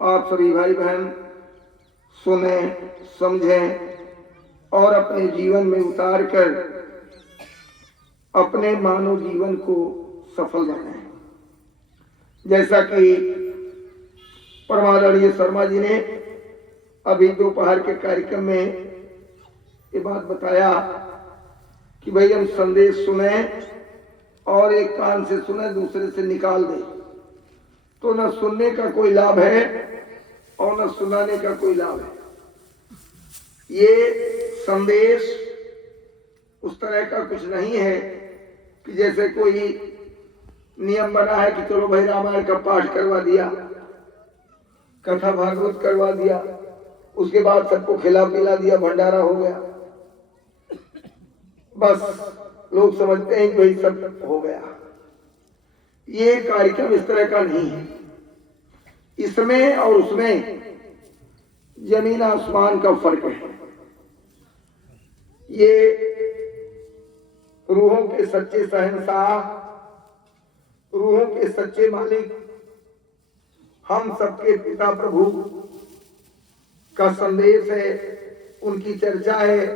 आप सभी भाई बहन सुने, समझें और अपने जीवन में उतार कर अपने मानव जीवन को सफल बनाएं। जैसा कि परमादरणीय शर्मा जी ने अभी दोपहर के कार्यक्रम में ये बात बताया कि भाई हम संदेश सुने और एक कान से सुने दूसरे से निकाल दें तो न सुनने का कोई लाभ है और न सुनाने का कोई लाभ है। ये संदेश उस तरह का कुछ नहीं है कि जैसे कोई नियम बना है कि चलो भाई रामायण का पाठ करवा दिया, कथा भागवत करवा दिया, उसके बाद सबको खिला पिला दिया, भंडारा हो गया, बस लोग समझते हैं कि भाई सब हो गया। ये कार्यक्रम इस तरह का नहीं है। इसमें और उसमें जमीन आसमान का फर्क है। ये रूहों के सच्चे शहंशाह, रूहों के सच्चे मालिक, हम सबके पिता प्रभु का संदेश है, उनकी चर्चा है।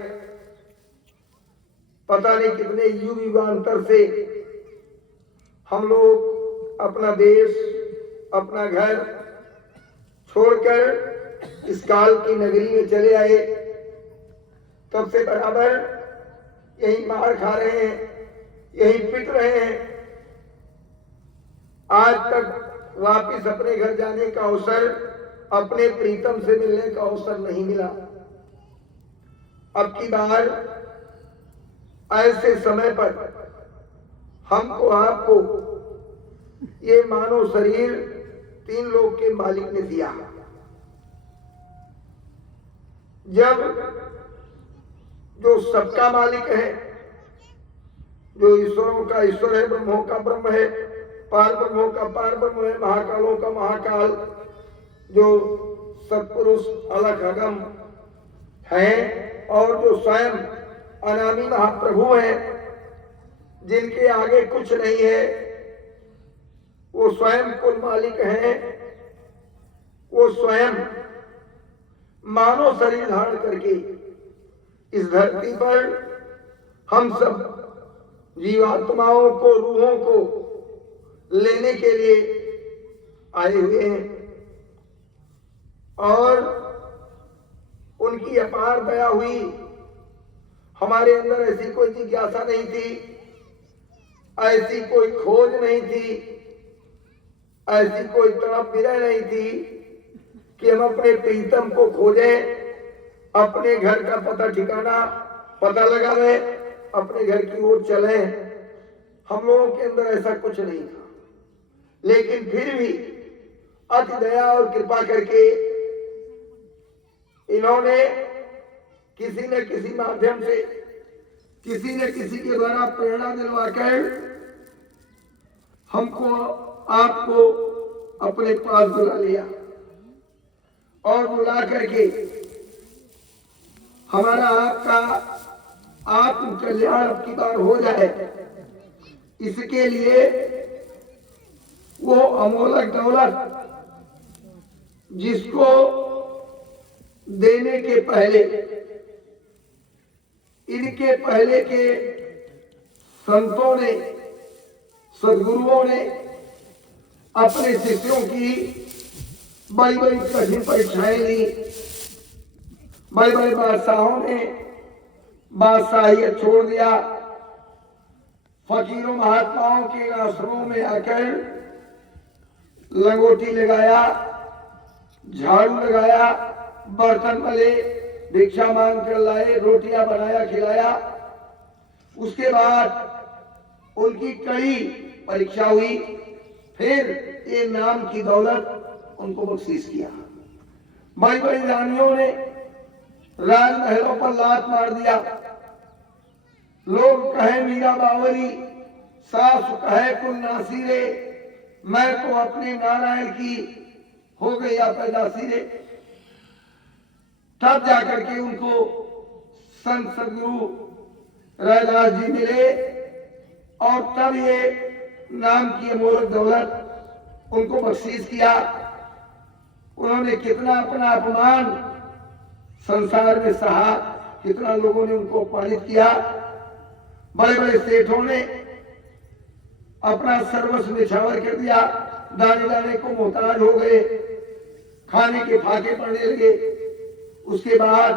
पता नहीं कितने युग युगांतर से हम लोग अपना देश, अपना घर छोड़कर इस काल की नगरी में चले आए, तब से बराबर यही मार खा रहे हैं, यही पिट रहे हैं। आज तक वापिस अपने घर जाने का अवसर, अपने प्रीतम से मिलने का अवसर नहीं मिला। अब की बार ऐसे समय पर हमको आपको ये मानव शरीर तीन लोक के मालिक ने दिया। जब जो सबका मालिक है, जो ईश्वरों का ईश्वर है, ब्रह्मों का ब्रह्म है, पार ब्रह्मों का पार ब्रह्म है, महाकालों का महाकाल, जो सत्पुरुष अलख अगम है और जो स्वयं अनामी महाप्रभु हैं, जिनके आगे कुछ नहीं है, वो स्वयं कुल मालिक हैं। वो स्वयं मानव शरीर धारण करके इस धरती पर हम सब जीवात्माओं को, रूहों को लेने के लिए आए हुए हैं और उनकी अपार दया हुई। हमारे अंदर ऐसी कोई जिज्ञासा नहीं थी, ऐसी कोई खोज नहीं थी, ऐसी कोई तड़प विरह नहीं थी कि हम अपने प्रीतम को खोजें, अपने घर का पता ठिकाना पता लगा लें, अपने घर की ओर चलें। हम लोगों के अंदर ऐसा कुछ नहीं था, लेकिन फिर भी अति दया और कृपा करके इन्होंने किसी न किसी माध्यम से, किसी न किसी के द्वारा प्रेरणा दिलवाकर हमको, आपको अपने पास बुला लिया और बुला करके हमारा आपका आत्म कल्याण अब की बार हो जाए, इसके लिए वो अमोलक दौलत जिसको देने के पहले, इनके पहले के संतों ने, सदगुरुओं ने अपने शिष्यों की बड़ी बड़ी कठिन परीक्षाएं ली। बड़े बड़े बादशाहों ने बादशाहियत छोड़ दिया, फकीरों महात्माओं के आश्रमों में आकर लंगोटी लगाया, झाड़ू लगाया, बर्तन मले, भिक्षा मांग कर लाए, रोटियां बनाया, खिलाया। उसके बाद उनकी कड़ी परीक्षा हुई, फिर ये नाम की दौलत उनको बख्शीश किया। बड़ी बड़ी रानियों ने राजमहलों पर लात मार दिया। लोग कहे मीरा बावरी, सास कहे कुल नासिरे, मैं तो अपने नारायण की हो गया पैदासी रे। तब जाकर के उनको संत सदगुरु रैदास जी मिले और तब ये नाम की अमोलक दौलत उनको बख्शीश किया। उन्होंने उन्होंने कितना अपना अपमान संसार में सहा, कितना लोगों ने उनको अपमानित किया। बड़े बड़े सेठों ने अपना सर्वस्व निछावर कर दिया, दाने दाने को मोहताज हो गए, खाने के फाके पड़ने लगे। उसके बाद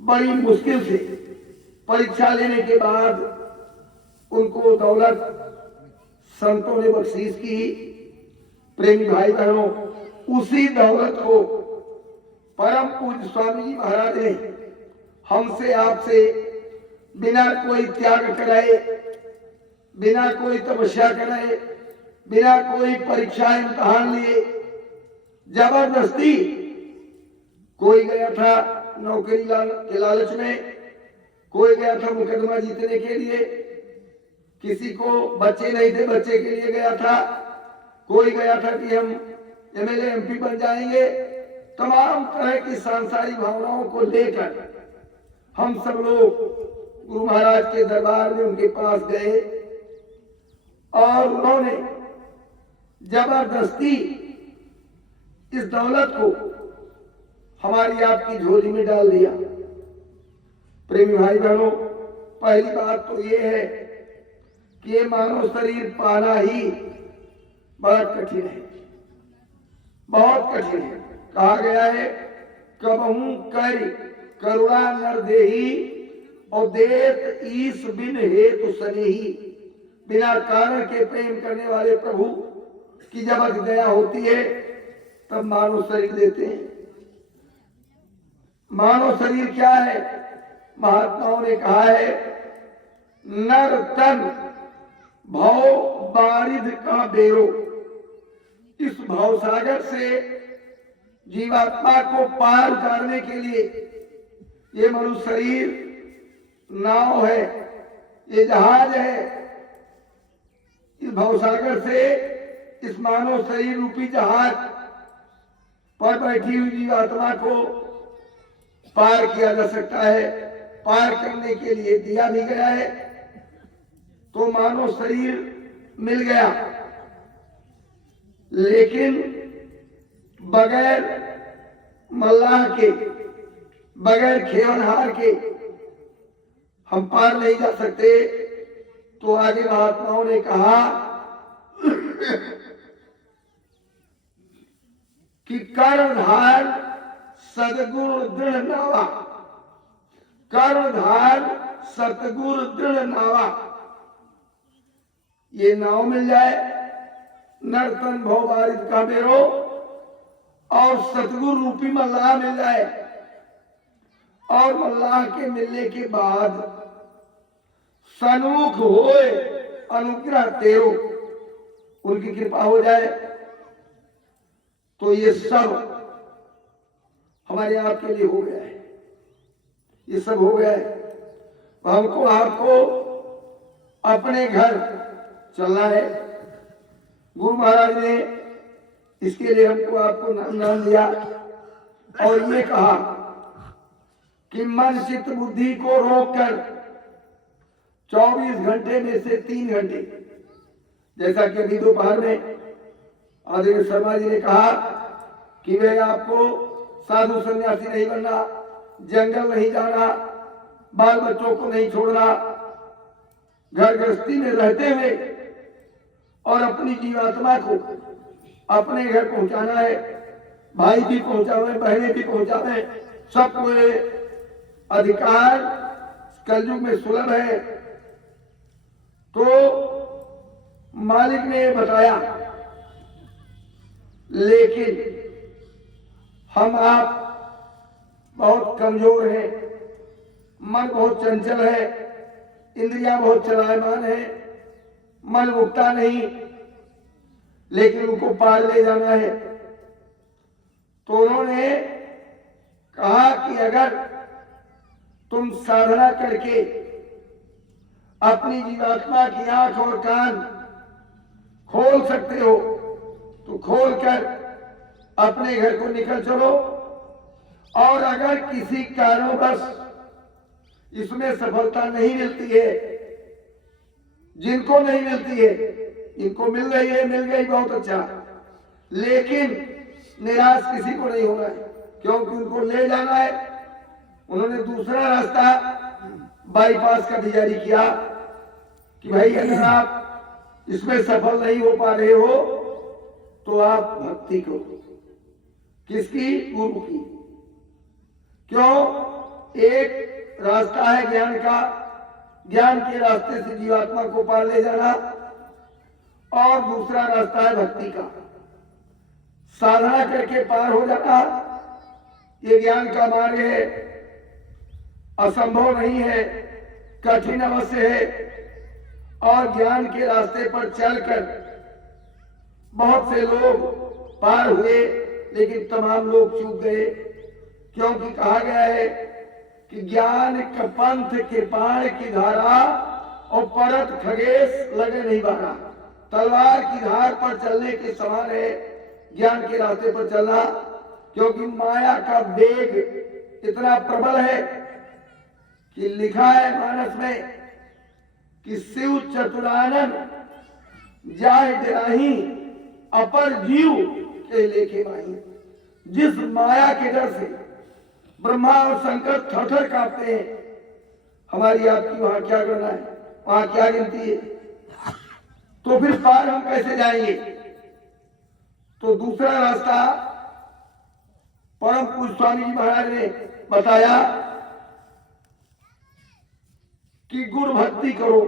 बड़ी मुश्किल से परीक्षा लेने के बाद उनको दौलत संतों ने बख्शीश की। प्रेमी भाई बहनों, उसी दौलत को परम पूज्य स्वामी जी महाराज ने हमसे आपसे बिना कोई त्याग कराए, बिना कोई तपस्या कराए, बिना कोई परीक्षा इम्तिहान लिए जबरदस्ती, कोई गया था नौकरी के लालच में, कोई गया था मुकदमा जीतने के लिए, किसी को बच्चे नहीं थे बच्चे के लिए गया था, कोई गया था कि हम एमएलए एमपी बन जाएंगे। तमाम तरह की सांसारिक भावनाओं को लेकर हम सब लोग गुरु महाराज के दरबार में उनके पास गए और उन्होंने जबरदस्ती इस दौलत को हमारी आपकी झोली में डाल दिया। प्रेमी भाई बहनों, पहली बात तो ये है कि ये मानव शरीर पाना ही बड़ा कठिन है, बहुत कठिन है। कहा गया है कबहू कर करुणा नर देही और देत ईस बिन हेतु सनेही। बिना कारण के प्रेम करने वाले प्रभु की जब दया होती है तब मानव शरीर देते हैं। मानव शरीर क्या है? महात्माओं ने कहा है नर तन भव बारिद का बेरो। इस भव सागर से जीवात्मा को पार करने के लिए ये मनुष्य शरीर नाव है, ये जहाज है। इस भवसागर से इस मानव शरीर रूपी जहाज पर बैठी हुई जीवात्मा को पार किया जा सकता है। पार करने के लिए दिया भी गया है तो मानव शरीर मिल गया, लेकिन बगैर मल्लाह के, बगैर खेवनहार के हम पार नहीं जा सकते। तो आगे महात्माओं ने कहा कि कर्णधार सदगुण दृढ़ नावा, कर्णधार सतगुण दृढ़ नावा। ये नाव मिल जाए, नर्तन भव बारिद का बेरो, और सतगुरु रूपी मल्लाह मिल जाए, और मल्लाह के मिलने के बाद सन्मुख होए अनुग्रह तेरो, उनकी कृपा हो जाए तो ये सब हमारे आपके लिए हो गया है। ये सब हो गया है। हमको आपको अपने घर चलना है। गुरु महाराज ने इसके लिए हमको आपको नाम दिया और ये कहा कि मन चित्त बुद्धि को रोककर 24 घंटे में से 3 घंटे, जैसा कि अभी दोपहर में आदरणीय शर्मा जी ने कहा कि वे आपको साधु सन्यासी नहीं बनना, जंगल नहीं जाना, बाल बच्चों को नहीं छोड़ना, घर गृहस्थी में रहते हुए और अपनी जीवात्मा को अपने घर पहुंचाना है। भाई भी पहुंचावे, बहनें भी पहुंचावे, सबको अधिकार कलयुग में सुलभ है। तो मालिक ने बताया, लेकिन हम आप बहुत कमजोर हैं, मन बहुत चंचल है, इंद्रियां बहुत चलायमान है, मन रुकता नहीं, लेकिन उनको पार ले जाना है। तो उन्होंने कहा कि अगर तुम साधना करके अपनी जीवात्मा की आंख और कान खोल सकते हो तो खोलकर अपने घर को निकल चलो, और अगर किसी कारणवश इसमें सफलता नहीं मिलती है, जिनको नहीं मिलती है, इनको मिल रही है, मिल गई बहुत अच्छा, लेकिन निराश किसी को नहीं होना है, क्योंकि उनको ले जाना है। उन्होंने दूसरा रास्ता बाईपास का भी जारी किया कि भाई अगर आप इसमें सफल नहीं हो पा रहे हो तो आप भक्ति करो। किसकी? गुरु की। क्यों? एक रास्ता है ज्ञान का, ज्ञान के रास्ते से जीवात्मा को पार ले जाना, और दूसरा रास्ता है भक्ति का, साधना करके पार हो जाना। ये ज्ञान का मार्ग है, असंभव नहीं है, कठिन अवश्य है। और ज्ञान के रास्ते पर चलकर बहुत से लोग पार हुए, लेकिन तमाम लोग चूक गए, क्योंकि कहा गया है कि ज्ञान कपंथ के पाण की धारा और परत खगेश लगे नहीं बारा। तलवार की धार पर चलने के समान है ज्ञान के रास्ते पर चलना, क्योंकि माया का वेग इतना प्रबल है कि लिखा है मानस में कि शिव चतुरानन जाय डराही अपर जीव के लेखे माही। जिस माया के डर से ब्रह्मा और शंकर थर-थर कांपते हैं, हमारी आपकी वहां क्या करना है, वहां क्या गिनती है? तो फिर पार हम कैसे जाएंगे? तो दूसरा रास्ता परम पूज्य स्वामी जी महाराज ने बताया कि गुरु भक्ति करो,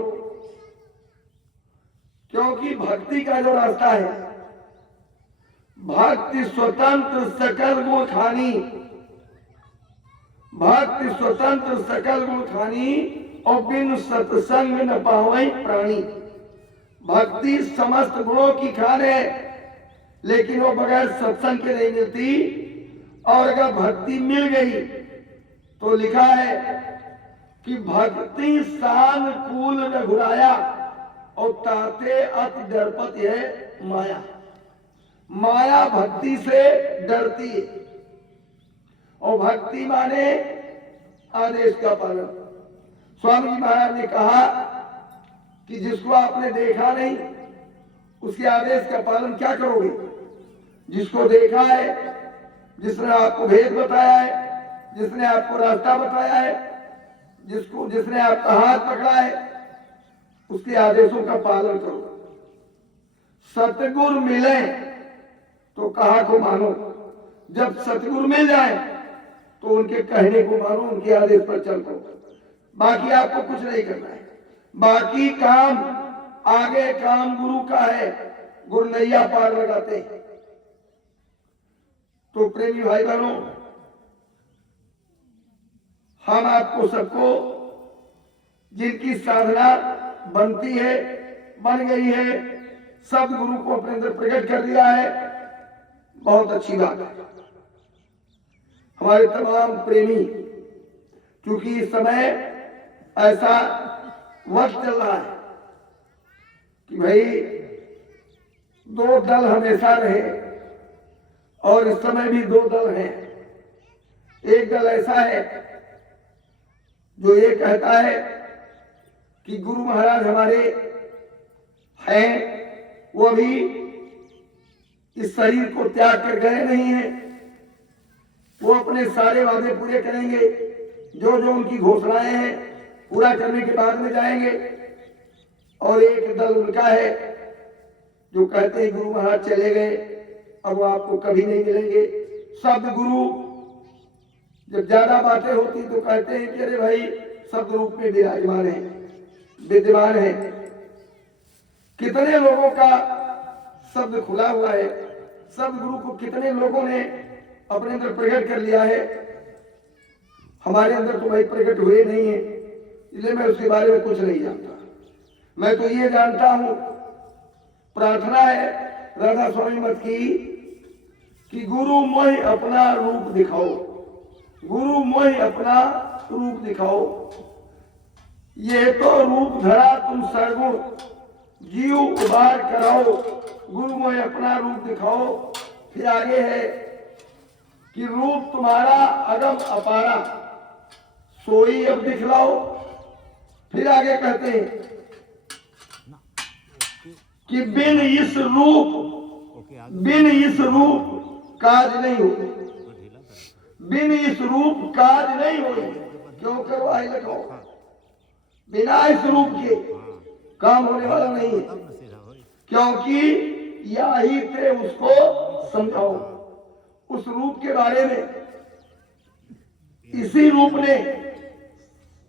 क्योंकि भक्ति का जो रास्ता है, भक्ति स्वतंत्र सकल गुण खानी, भक्ति स्वतंत्र सकल गुण खानी और बिन सत्संग न पावई प्राणी। भक्ति समस्त गुणों की खान है, लेकिन वो बगैर सत्संग के नहीं मिलती। और अगर भक्ति मिल गई तो लिखा है कि भक्ति सान कूल न घुराया और ताते अति डरपत है माया। माया भक्ति से डरती है, और भक्ति माने आदेश का पालन। स्वामी जी महाराज ने कहा कि जिसको आपने देखा नहीं उसके आदेश का पालन क्या करोगे? जिसको देखा है, जिसने आपको भेद बताया है, जिसने आपको रास्ता बताया है, जिसने आपका हाथ पकड़ा है, उसके आदेशों का पालन करो। सतगुरु मिले तो कहा को मानो। जब सतगुरु मिल जाए तो उनके कहने को मानो, उनके आदेश पर चलो। बाकी आपको कुछ नहीं करना है। बाकी काम आगे काम गुरु का है, गुरु नैया पार लगाते हैं। तो प्रेमी भाई बहनों, हम आपको सबको जिनकी साधना बनती है, बन गई है, सब गुरु को अपने अंदर प्रकट कर दिया है, बहुत अच्छी बात है। हमारे तमाम प्रेमी, क्योंकि इस समय ऐसा वक्त चल रहा है कि भाई दो दल हमेशा रहे, और इस समय भी दो दल हैं। एक दल ऐसा है जो ये कहता है कि गुरु महाराज हमारे हैं, वो अभी इस शरीर को त्याग कर गए नहीं हैं, वो अपने सारे वादे पूरे करेंगे, जो जो उनकी घोषणाएं हैं पूरा करने के बाद में जाएंगे। और एक दल उनका है जो कहते हैं गुरु महाराज चले गए, अब वो आपको कभी नहीं मिलेंगे। शब्द गुरु जब ज्यादा बातें होती तो कहते हैं कि अरे भाई शब्द रूप में विराजमान है, विद्यमान है। कितने लोगों का शब्द खुला हुआ है, शब्द गुरु को कितने लोगों ने अपने अंदर प्रकट कर लिया है। हमारे अंदर तो भाई प्रकट हुए नहीं है, इसलिए मैं उसके बारे में कुछ नहीं जानता। मैं तो ये जानता हूं, प्रार्थना है राधा स्वामी मत की कि गुरु मोह अपना रूप दिखाओ, गुरु मोह अपना रूप दिखाओ। ये तो रूप धरा तुम सरगुण, जीव उबार कराओ, गुरु मोह अपना रूप दिखाओ। फिर आगे है कि रूप तुम्हारा अगम अपारा, सोई अब दिखलाओ। फिर आगे कहते हैं कि बिन इस रूप काज नहीं हो, बिन इस रूप काज नहीं हो। क्यों करवाए लिखो, बिना इस रूप के काम होने वाला नहीं है, क्योंकि यही थे उसको समझाओ। उस रूप के बारे में इसी रूप ने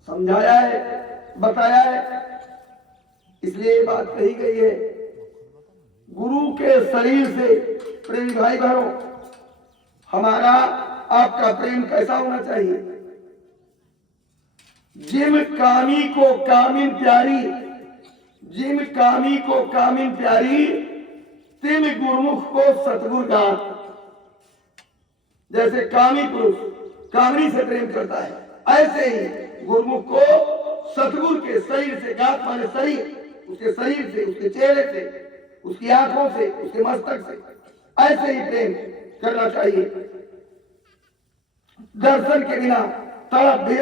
समझाया है, बताया है। इसलिए ये बात कही गई है, गुरु के शरीर से प्रेमी भाई बहनों, हमारा आपका प्रेम कैसा होना चाहिए? जिम कामी को कामिन प्यारी, जिम कामी को कामिन प्यारी, तिम गुरुमुख को सतगुरु गात। जैसे कामी पुरुष कामनी से प्रेम करता है, ऐसे ही गुरुमुख को सतगुरु के शरीर से, गात माने शरीर, उसके शरीर से, उसके चेहरे से, उसकी आंखों से, उसके मस्तक से, ऐसे ही प्रेम करना चाहिए। दर्शन के बिना तड़प भी,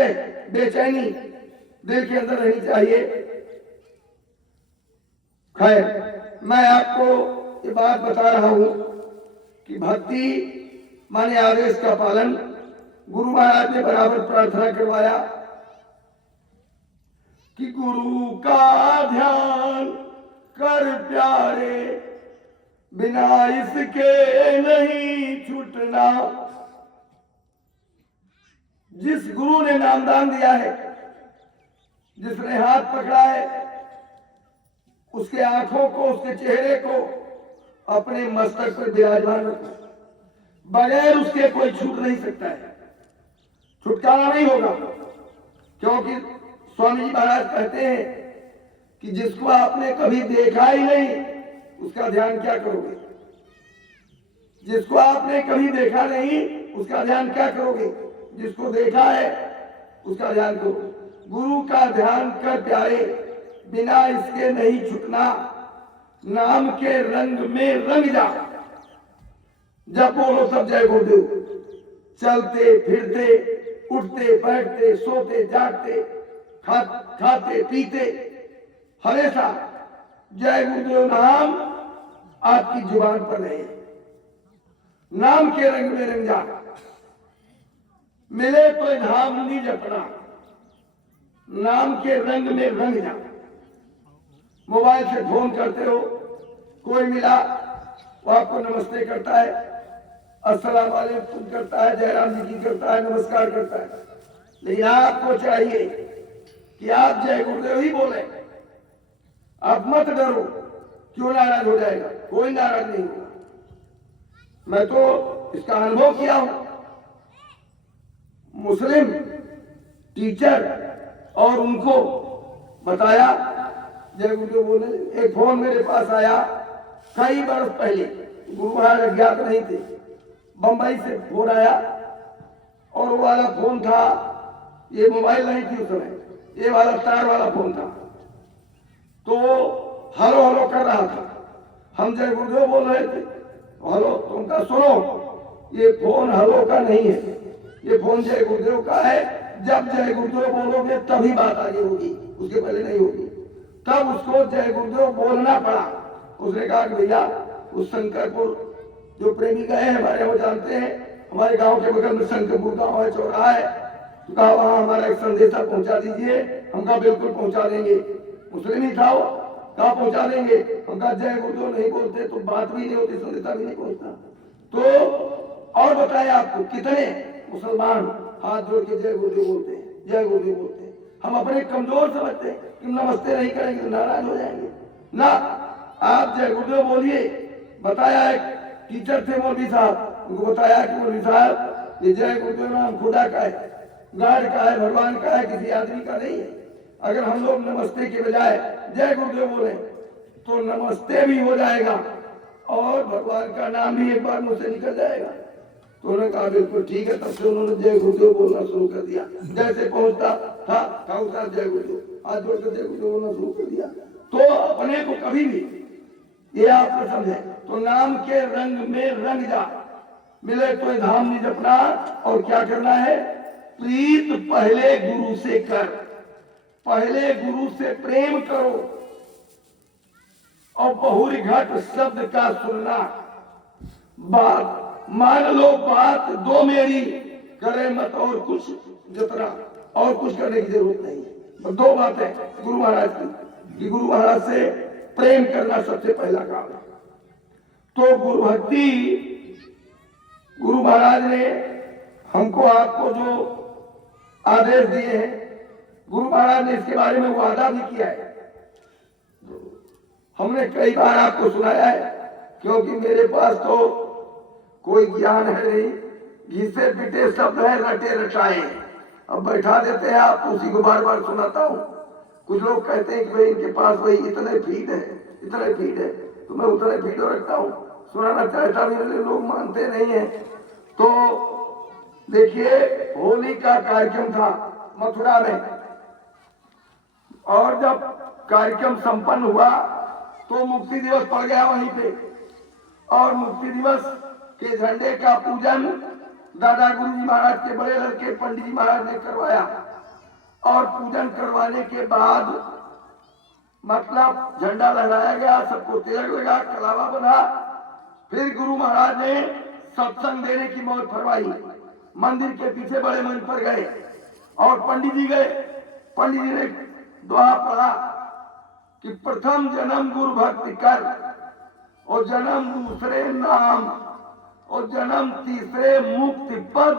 बेचैनी दिल के अंदर रहनी चाहिए। खैर, मैं आपको ये बात बता रहा हूं कि भक्ति माने आदेश का पालन। गुरु महाराज ने बराबर प्रार्थना करवाया कि गुरु का ध्यान कर प्यारे, बिना इसके नहीं छूटना। जिस गुरु ने नामदान दिया है, जिसने हाथ पकड़ा है, उसके आंखों को, उसके चेहरे को अपने मस्तक पर विराजमान रखो। बगैर उसके कोई छूट नहीं सकता है, छुटकारा नहीं होगा। क्योंकि स्वामी जी महाराज कहते हैं कि जिसको आपने कभी देखा ही नहीं, उसका ध्यान क्या करोगे? जिसको आपने कभी देखा नहीं, उसका ध्यान क्या करोगे? जिसको देखा है, उसका ध्यान करो। गुरु का ध्यान कर प्यारे, बिना इसके नहीं छुटना। नाम के रंग में रंग जा। जब बोलो सब जय गुरुदेव। चलते फिरते, उठते बैठते, सोते जागते, खाते पीते, हमेशा जय गुरुदेव नाम आपकी जुबान पर रहे। नाम के रंग में रंग जा। मिले तो धाम नहीं जपना, नाम के रंग में रंग जा। मोबाइल से फोन करते हो, कोई मिला वो आपको नमस्ते करता है, अस्सलाम वालेकुम करता है, जयराम जी की करता है, नमस्कार करता है। लेकिन आपको चाहिए कि आप जय गुरुदेव ही बोले। आप मत डरो, क्यों नाराज हो जाएगा? कोई नाराज नहीं होगा। मैं तो इसका अनुभव किया हूं। मुस्लिम टीचर और उनको बताया जय गुरुदेव बोले। एक फोन मेरे पास आया कई वर्ष पहले, गुरु महाराज अज्ञात नहीं थे, बंबई से फोन आया और वो वाला फोन था, ये मोबाइल नहीं थी उस समय, ये वाला तार वाला फोन था। तो हेलो हेलो कर रहा था, हम जय गुरुदेव बोल रहे थे। हेलो, तुमका सुनो, ये फोन हेलो का नहीं है, ये फोन जय गुरुदेव का है। जब जय गुरुदेव बोलोगे तभी बात आगे होगी, उसके पहले नहीं होगी। तब उसको जय गुरुदेव बोलना पड़ा। उसने कहा कि भैया उस शंकरपुर जो प्रेमी गए हैं हमारे, वो जानते हैं, हमारे गांव के बगल में शंकरपुर गांव है, चौराहा है। तो कहा वहां हमारा एक संदेशा पहुंचा दीजिए। हम कहा बिल्कुल पहुंचा देंगे। मुस्लिम ही था वो, कहा पहुंचा देंगे। हम कहा जय गुरुदेव नहीं बोलते तो बात भी नहीं होती, संदेशा भी नहीं पहुंचता। तो और बताए आपको कितने मुसलमान हाथ जोड़ के जय गुरुदेव बोलते हैं, जय गुरुदेव बोलते हैं। हम अपने कमजोर समझते हैं कि नमस्ते नहीं करेंगे तो नाराज हो जाएंगे ना। आप जय गुरुदेव बोलिए। बताया एक टीचर थे मौलवी साहब, उनको बताया कि मौलवी साहब ये जय गुरुदेव नाम खुदा का है, गॉड का है, भगवान का है, किसी आदमी का नहीं है। अगर हम लोग नमस्ते के बजाय जय गुरुदेव बोले तो नमस्ते भी हो जाएगा और भगवान का नाम भी एक बार मुंह से निकल जाएगा। तो उन्होंने कहा बिल्कुल ठीक है। तब से उन्होंने जय गुरुदेव बोलना शुरू कर दिया। जैसे पहुंचता था उसका जय गुरुदेव, हाथ जोड़कर जय गुरुदेव बोलना शुरू कर दिया। तो अपने को कभी भी ये आप समझे तो नाम के रंग में रंग जा। मिले तो धाम नहीं जपना। और क्या करना है? प्रीत पहले गुरु से कर, पहले गुरु से प्रेम करो। और बहुरी घट शब्द का सुनना, बात मान लो बात दो मेरी, करे मत और कुछ जतरा, और कुछ करने की जरूरत नहीं। तो दो बातें गुरु महाराज की कि गुरु महाराज से प्रेम करना सबसे पहला काम है। तो गुरु भक्ति गुरु महाराज ने हमको आपको जो आदेश दिए हैं, गुरु महाराज ने इसके बारे में वादा भी किया है। हमने कई बार आपको सुनाया है, क्योंकि मेरे पास तो कोई ज्ञान है नहीं, घिसे पिटे शब्द है रटे रटाए। अब बैठा देते हैं आप, उसी को बार बार सुनाता हूँ। कुछ लोग कहते हैं कि भाई इनके पास भाई इतने फीड है, इतने फीड है, तो मैं उतने फीडो रखता हूँ, सुनाना चाहता भी नहीं, लोग मानते नहीं है। तो देखिए, होली का कार्यक्रम था मथुरा में, और जब कार्यक्रम संपन्न हुआ तो मुक्ति दिवस पड़ गया वहीं पे, और मुक्ति दिवस के झंडे का पूजन दादा गुरुजी महाराज के बड़े लड़के पंडित जी महाराज ने करवाया। और पूजन करवाने के बाद मतलब झंडा लहराया गया, सबको तिलक लगा, कलावा बना। फिर गुरु महाराज ने सत्संग देने की मौत फरमाई। मंदिर के पीछे बड़े मंच पर गए और पंडित जी गए। पंडित जी ने दुआ पढ़ा कि प्रथम जन्म गुरु भक्ति कर, और जन्म दूसरे नाम, और जन्म तीसरे मुक्ति पद,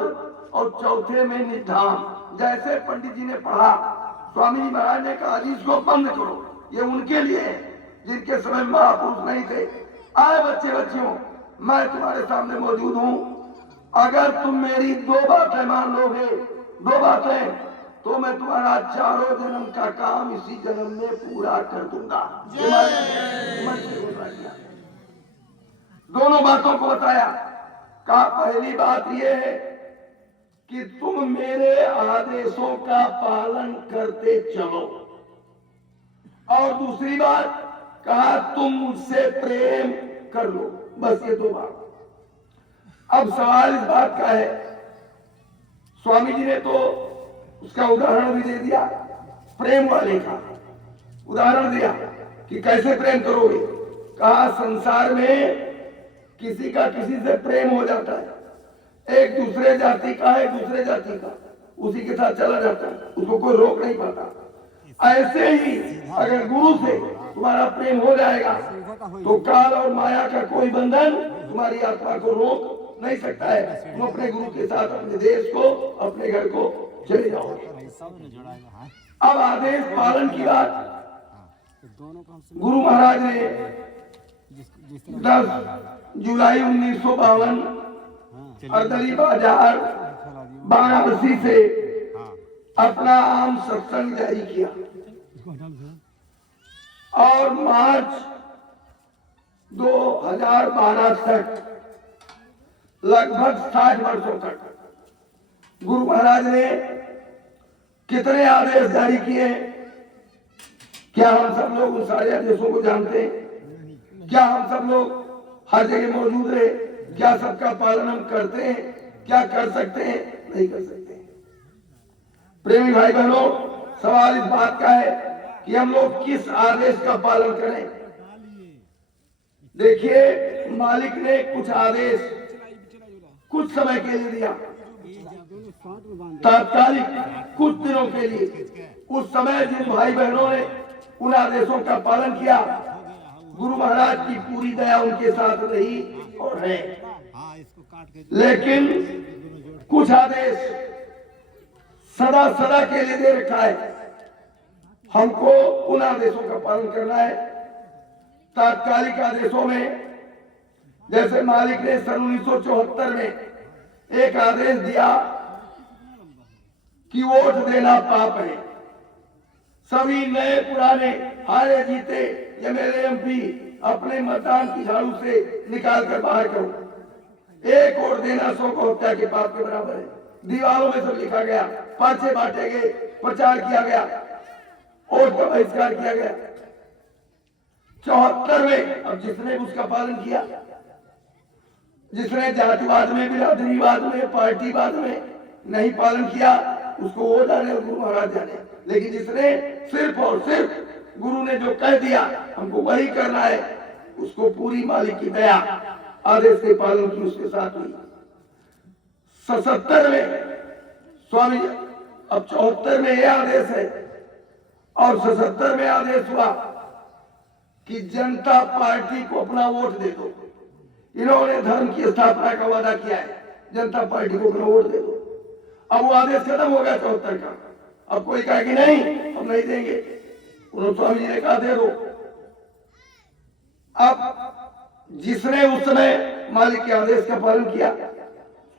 और चौथे में निधान। जैसे पंडित जी ने पढ़ा, स्वामी जी महाराज ने कहा जी इसको बंद करो, ये उनके लिए है जिनके समय महापुरुष नहीं थे। आए बच्चे बच्चियों, मैं तुम्हारे सामने मौजूद हूँ, अगर तुम मेरी दो बातें मान लोगे, दो बातें, तो मैं तुम्हारा चारों जन्म का काम इसी जन्म में पूरा कर दूंगा। दोनों बातों को बताया। कहा पहली बात यह है कि तुम मेरे आदेशों का पालन करते चलो, और दूसरी बात कहा तुम मुझसे प्रेम कर लो। बस ये दो बात। अब सवाल इस बात का है, स्वामी जी ने तो उसका उदाहरण भी दे दिया, प्रेम वाले का उदाहरण दिया कि कैसे प्रेम करोगे। कहा संसार में किसी का किसी से प्रेम हो जाता है, एक दूसरे जाति का है, दूसरे जाति का, उसी के साथ चला जाता है, उसको कोई रोक नहीं पाता। ऐसे ही अगर गुरु से तुम्हारा प्रेम हो जाएगा तो काल और माया का कोई बंधन तुम्हारी आत्मा को रोक नहीं सकता है। तुम अपने गुरु के साथ अपने देश को, अपने घर को चले जाओगे। अब आदेश पालन की बात गुरु महाराज ने 10 जुलाई 1952 अर्दली बाजार वाराणसी से अपना आम सत्संग जारी किया, और मार्च 2012 तक लगभग 60 वर्षों तक गुरु महाराज ने कितने आदेश जारी किए? क्या हम सब लोग उन सारे आदेशों को जानते हैं? क्या हम सब लोग हर जगह मौजूद रहे? क्या सबका पालन हम करते हैं? क्या कर सकते हैं? नहीं कर सकते। प्रेमी भाई बहनों, सवाल इस बात का है कि हम लोग किस आदेश का पालन करें। देखिए, मालिक ने कुछ आदेश कुछ समय के लिए दिया, तात्कालिक कुछ दिनों के लिए। उस समय जिन भाई बहनों ने उन आदेशों का पालन किया, गुरु महाराज की पूरी दया उनके साथ रही और है। लेकिन कुछ आदेश सदा सदा के लिए दे रखा है, हमको उन आदेशों का पालन करना है। तात्कालिक आदेशों में जैसे मालिक ने सन 1974 में एक आदेश दिया कि वोट देना पाप है। सभी नए पुराने हारे जीते एमएलए एमपी अपने मतदान की झाड़ू से निकाल कर बाहर करो। एक वोट देना 100 को हत्या के पाप के बराबर है। दीवारों में सब लिखा गया, पर्चे बांटे गए, प्रचार किया गया, वोट का बहिष्कार किया गया। 74 में अब जिसने उसका पालन किया, जिसने जातिवाद में, बिरादरीवाद में, पार्टीवाद में नहीं पालन किया, उसको वो जाने और गुरु महाराज जाने। लेकिन जिसने सिर्फ और सिर्फ गुरु ने जो कह दिया हमको वही करना है, उसको पूरी मालिक की दया आदेश के पालन की उसके साथ हुई। 77 में स्वामी, अब 74 में यह आदेश है और 77 में आदेश हुआ कि जनता पार्टी को अपना वोट दे दो। इन्होंने धर्म की स्थापना का वादा किया है, जनता पार्टी को अपना वोट दे दो। अब वो आदेश खत्म हो गया 74 का। अब कोई कहा कि नहीं हम नहीं देंगे, उन्होंने स्वामी जी ने कहा दे दो। अब जिसने उस समय मालिक के आदेश का पालन किया,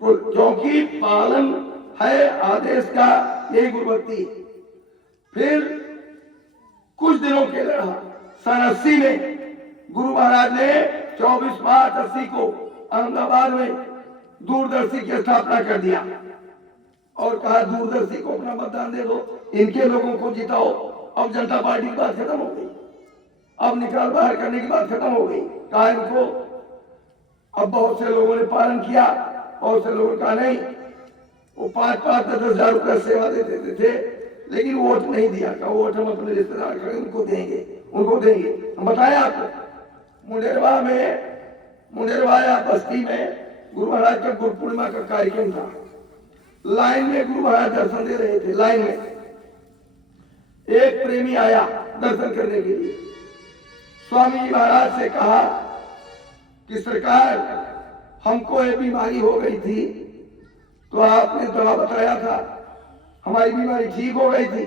क्योंकि पालन है आदेश का, यही गुरुभक्ति। फिर कुछ दिनों के लिए रहा। सन 80 में गुरु महाराज ने 24 मार्च 80 को अहमदाबाद में दूरदर्शी की स्थापना कर दिया और कहा दूरदर्शी को अपना मतदान दे दो, इनके लोगों को जिताओ। अब जनता पार्टी की बात खत्म हो गई, अब निकाल बाहर करने की बात खत्म हो गई, कहा इनको। अब बहुत से लोगों ने पालन किया, बहुत से लोगों ने कहा नहीं। वो 5-5 10 हजार रुपये सेवा देते थे, लेकिन वोट नहीं दिया। कहा वोट हम अपने रिश्तेदार करें, उनको देंगे, उनको देंगे। हम बताया आपको मुंडेरवा या बस्ती में गुरु महाराज का गुरु पूर्णिमा का कार्यक्रम था। लाइन में गुरु महाराज दर्शन दे रहे थे। लाइन में एक प्रेमी आया दर्शन करने के लिए। स्वामी जी महाराज से कहा कि सरकार हमको ये बीमारी हो गई थी, तो आपने दवा बताया था, हमारी बीमारी ठीक हो गई थी,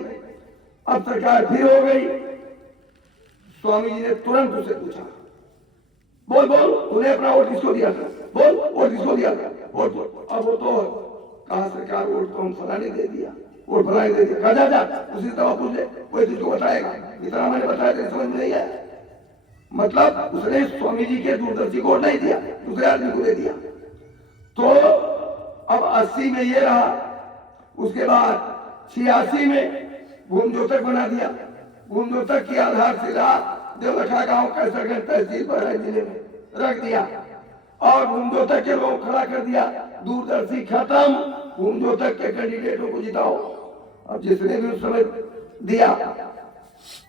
अब सरकार फिर हो गई। स्वामी जी ने तुरंत उसे पूछा, बोल बोल तूने अपना वोट किसको दिया था, बोल वोट किसको दिया था, वोट बोल। अब वो तो कहा सरकार वोट तो हम फलाने दे दिया, वोट फलाने दे दिया। कहा जा उसी से दवा पूछ ले, कोई तुझको बताएगा। इतना मैंने बताया तो समझ में नहीं आया। मतलब उसने स्वामी जी के दूरदर्शी को नहीं दिया, दूसरे आदमी को दे दिया। तो अब 80 में ये रहा। उसके बाद 86 में भूमज्योतक बना दिया। भूमज्योतक की आधारशिला देवलखा गांव कैसरगंज तहसील बहराइच जिले में रख दिया और भूमज्योतक के लोग खड़ा कर दिया। दूरदर्शी खत्म, भूमज्योतक के कैंडिडेटों को जिताओ। अब जिसने भी उस समय दिया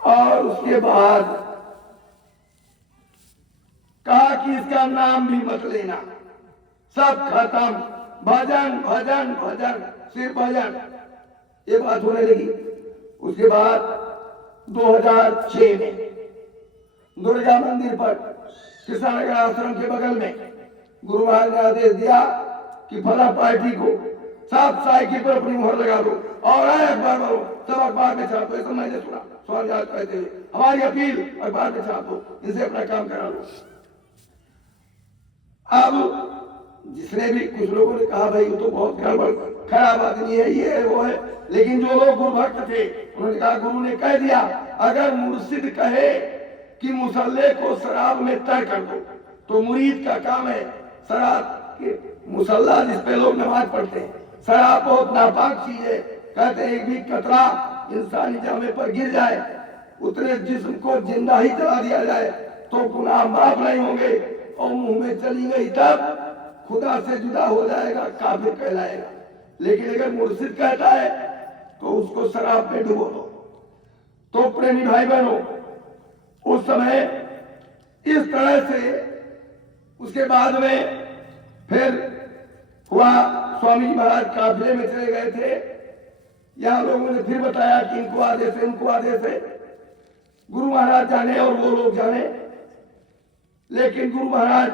और उसके बाद कहा कि इसका नाम भी मत लेना, सब खत्म, भजन भजन भजन, सिर्फ भजन, ये बात होने लगी। उसके बाद 2006 में दुर्गा मंदिर पर कृष्णानगर आश्रम के बगल में गुरु महाराज ने आदेश दिया कि फला पार्टी को सब साइकिल पर अपनी मुहर लगा दो और अखबार भरो, सब अखबार में छापो। ऐसा मैंने सुना स्वामी जी कहते हैं, हमारी अपील अखबार में छापो, इनसे अपना काम करा लो। अब जिसने भी, कुछ लोगों ने कहा भाई वो तो बहुत गड़बड़ खराब आदमी है, ये है वो है, लेकिन जो लोग गुरु भक्त थे उन्होंने कहा गुरु ने कह दिया अगर मुर्शिद कहे कि मुसल्ले को शराब में तय कर दो तो मुरीद का काम है शराब के मुसल्ला जिस पे लोग नमाज पढ़ते हैं, शराब बहुत नापाक चीज है। कहते हैं एक भी कतरा इंसानी जामे पर गिर जाए, उतने जिस्म को जिंदा ही जला दिया जाए तो गुनाह माफ नहीं होंगे और मुंह में चली गई तब खुदा से जुदा हो जाएगा, काफिर कहलाएगा। लेकिन अगर मुर्शिद कहता है तो उसको शराब में डुबो दो। तो प्रेमी भाई बहनों, उस समय इस तरह से उसके बाद में फिर हुआ, स्वामी जी महाराज काफिले में चले गए थे। यहाँ लोगों ने फिर बताया कि इनको आदेश है, इनको आदेश है। गुरु महाराज जाने और वो लोग जाने, लेकिन गुरु महाराज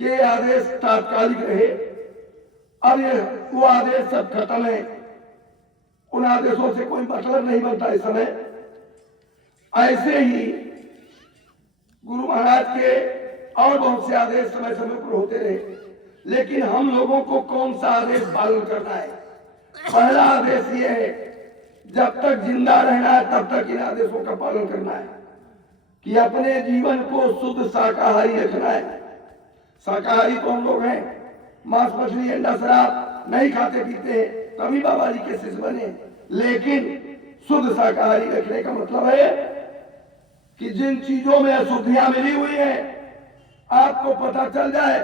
के आदेश तात्कालिक रहे। अब ये वो आदेश सब खत्म है, उन आदेशों से कोई मतलब नहीं बनता इस समय। ऐसे ही गुरु महाराज के और बहुत से आदेश समय समय पर होते रहे, लेकिन हम लोगों को कौन सा आदेश पालन करना है? पहला आदेश ये है, जब तक जिंदा रहना है तब तक इन आदेशों का पालन करना है कि अपने जीवन को शुद्ध शाकाहारी रखना है। शाकाहारी तो हम लोग हैं, मांस मछली अंडा शराब नहीं खाते पीते हैं, तभी बाबा जी के शिष्य बने। लेकिन शुद्ध शाकाहारी रखने का मतलब है कि जिन चीजों में अशुद्धियां मिली हुई है आपको पता चल जाए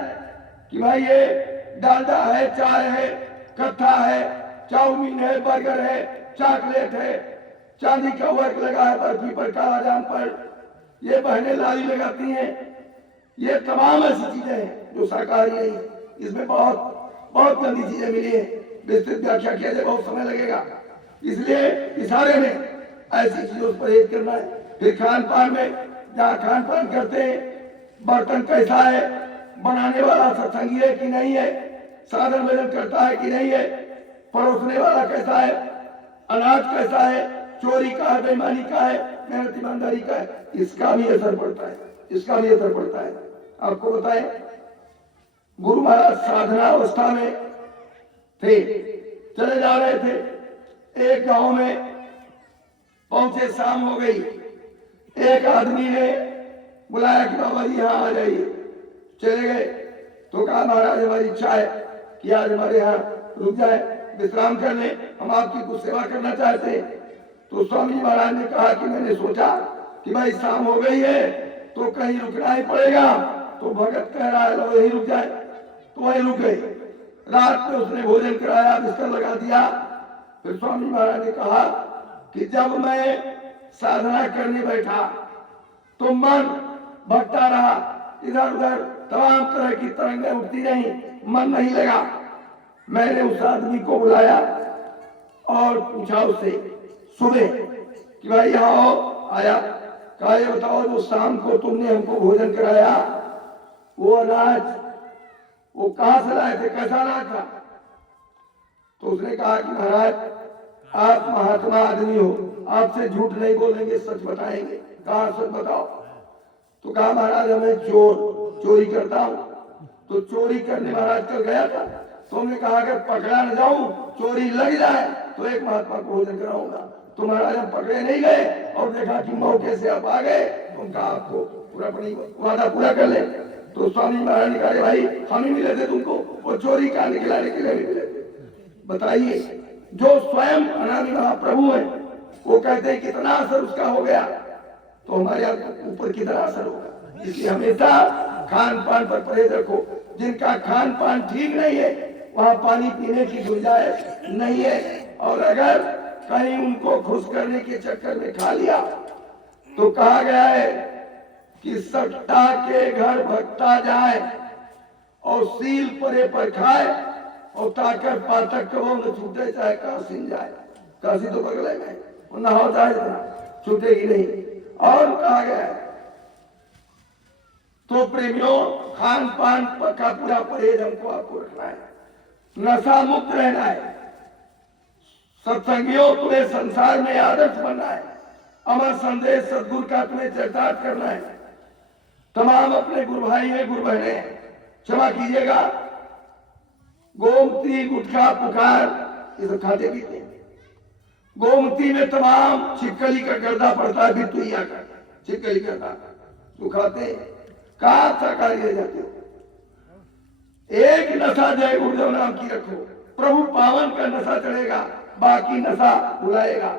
कि भाई ये डालडा है, चाय है, कट्ठा है, चाउमीन है, बर्गर है, चॉकलेट है, चांदी का वर्क लगा है बर्फी पर, काला जाम पर, ये बहनें लाली लगाती हैं, ये तमाम ऐसी चीजें हैं जो शाकाहारी नहीं है। इसमें बहुत बहुत गंदी चीजें मिली है, विस्तृत व्याख्या किया जाए बहुत समय लगेगा, इसलिए इशारे में ऐसी चीजों से परहेज करना है। फिर खान पान में, जहाँ खान पान करते हैं, बर्तन कैसा है, बनाने वाला सत्संगी है कि नहीं है, साधन भजन करता है कि नहीं है, परोसने वाला कैसा है, अनाज कैसा है, चोरी का है, बेईमानी का है, मेहनत ईमानदारी का है, इसका भी असर पड़ता है, इसका भी असर पड़ता है। आपको बताएं, गुरु महाराज साधना अवस्था में थे, चले जा रहे थे, एक गांव में पहुंचे, शाम हो गई, एक आदमी ने बुलाया कि बाबा जी यहाँ आ जाइए। चले गए तो कहा महाराज हमारी इच्छा है कि आज हमारे यहाँ रुक जाए, विश्राम कर ले, हम आपकी कुछ सेवा करना चाहते हैं। तो स्वामी जी महाराज ने कहा कि मैंने सोचा कि भाई शाम हो गई है तो कहीं रुकना ही पड़ेगा, तो भगत कह रहा है लो यही रुक जाए, तो वहीं रुक गए। रात में उसने भोजन कराया, बिस्तर लगा दिया। फिर स्वामी महाराज ने कहा कि जब मैं साधना करने बैठा तो मन भटका रहा, इधर उधर तमाम तरह की तरंगें उठती रही, मन नहीं लगा। मैंने उस आदमी को बुलाया और पूछा उससे सुबह कि भाई यहाँ आओ। आया, कहा ये बताओ जो शाम को तुमने हमको भोजन कराया वो अनाज वो कहाँ से लाए थे, कैसा अनाज था? तो उसने कहा कि महाराज आप महात्मा आदमी हो, आपसे झूठ नहीं बोलेंगे, सच बताएंगे। कहा सच बताओ? तो कहा महाराज मैं चोरी करता हूँ। तो चोरी करने महाराज कल गया था, तो हमने कहा अगर पकड़ा न जाऊं, चोरी लग जाए तो एक महात्मा को भोजन कराऊंगा। तो महाराज हम पकड़े नहीं गए और देखा कि मौके से आप आ गए, तो उनका आपको पूरा वादा पूरा कर ले। तो स्वामी महाराज ने कहा भाई हम ही मिले थे तुमको, वो चोरी का निकलाने के लिए भी मिले थे। बताइए, जो स्वयं अनादि महाप्रभु है वो कहते हैं कितना असर उसका हो गया, तो हमारे ऊपर कितना असर होगा। इसलिए हमेशा खान पान पर परहेज रखो। जिनका खान पान ठीक नहीं है वहां पानी पीने की गुंजाइश नहीं है, और अगर कहीं उनको खुश करने के चक्कर में खा लिया तो कहा गया है कि सट्टा के घर भगता जाए और सील परे पर खाए और ताकर पातक कबो न छूटे चाहे काशी जाए। काशी तो बगले में, न हो जाए छूटेगी नहीं। और कहा गया है तो प्रेमियों खान पान का पूरा परहेज हमको आपको रखना है, नशा मुक्त रहना है। सत्संगियों तुम्हें संसार में आदर्श बनना है, अमर संदेश सदगुरु का तुम्हें चरितार्थ करना है। तमाम अपने गुरु भाई है, गुरु बहने, क्षमा कीजिएगा, गोमती गुटखा पुकार ये सब खाते पीते हैं। गोमती में तमाम छिपकली का गर्दा पड़ता है, बितुइया का छिपकली गर्दा तो खाते हैं। कहा शाकाहारी रह जाते हो। एक नशा जय गुरुदेव नाम की रखो, प्रभु पावन का नशा चढ़ेगा, बाकी नशा भुलाएगा।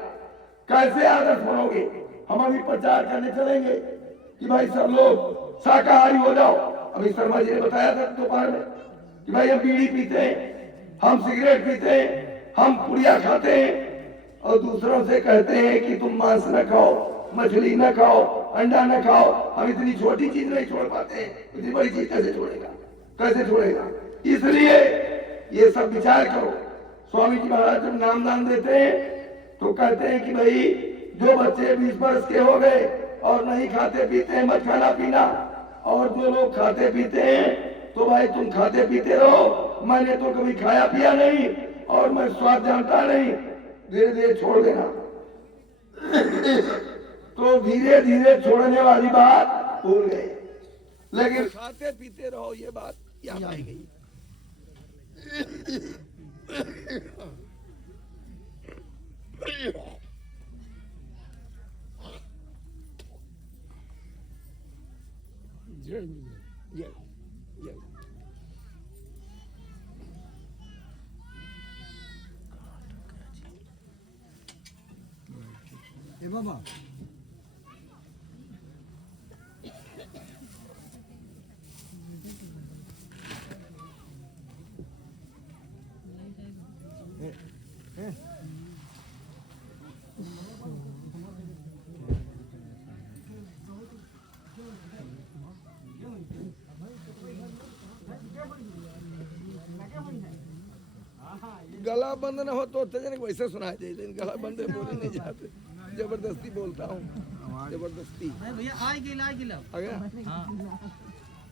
कैसे आदर्श बनोगे? हम अभी प्रचार करने चलेंगे कि भाई सब लोग शाकाहारी हो जाओ। अभी शर्मा जी ने बताया था दोपहर में कि भाई हम बीड़ी पीते हैं, हम सिगरेट पीते हैं, हम पुड़िया खाते हैं, और दूसरों से कहते हैं कि तुम मांस न खाओ, मछली न खाओ, अंडा न खाओ। हम इतनी छोटी चीज नहीं छोड़ पाते हैं, इतनी बड़ी चीज कैसे छोड़ेगा, कैसे छोड़ेगा? इसलिए ये सब विचार करो। स्वामी जी महाराज जब नामदान देते हैं तो कहते हैं कि भाई जो बच्चे 20 वर्ष के हो गए और नहीं खाते पीते हैं, मत खाना पीना, और जो लोग खाते पीते हैं तो भाई तुम खाते पीते रहो। मैंने तो कभी खाया पिया नहीं और मैं स्वाद जानता नहीं, धीरे धीरे छोड़ देना। तो धीरे धीरे छोड़ने वाली बात भूल गए, लेकिन खाते पीते रहो ये बात याद आई गई। बाबा गला बंद न हो तो तेजन वैसे सुनाई दे, गला बंद है बोले नहीं जाते, जबरदस्ती बोलता हूँ, जबरदस्ती। भैया आ गया आ गया। हाँ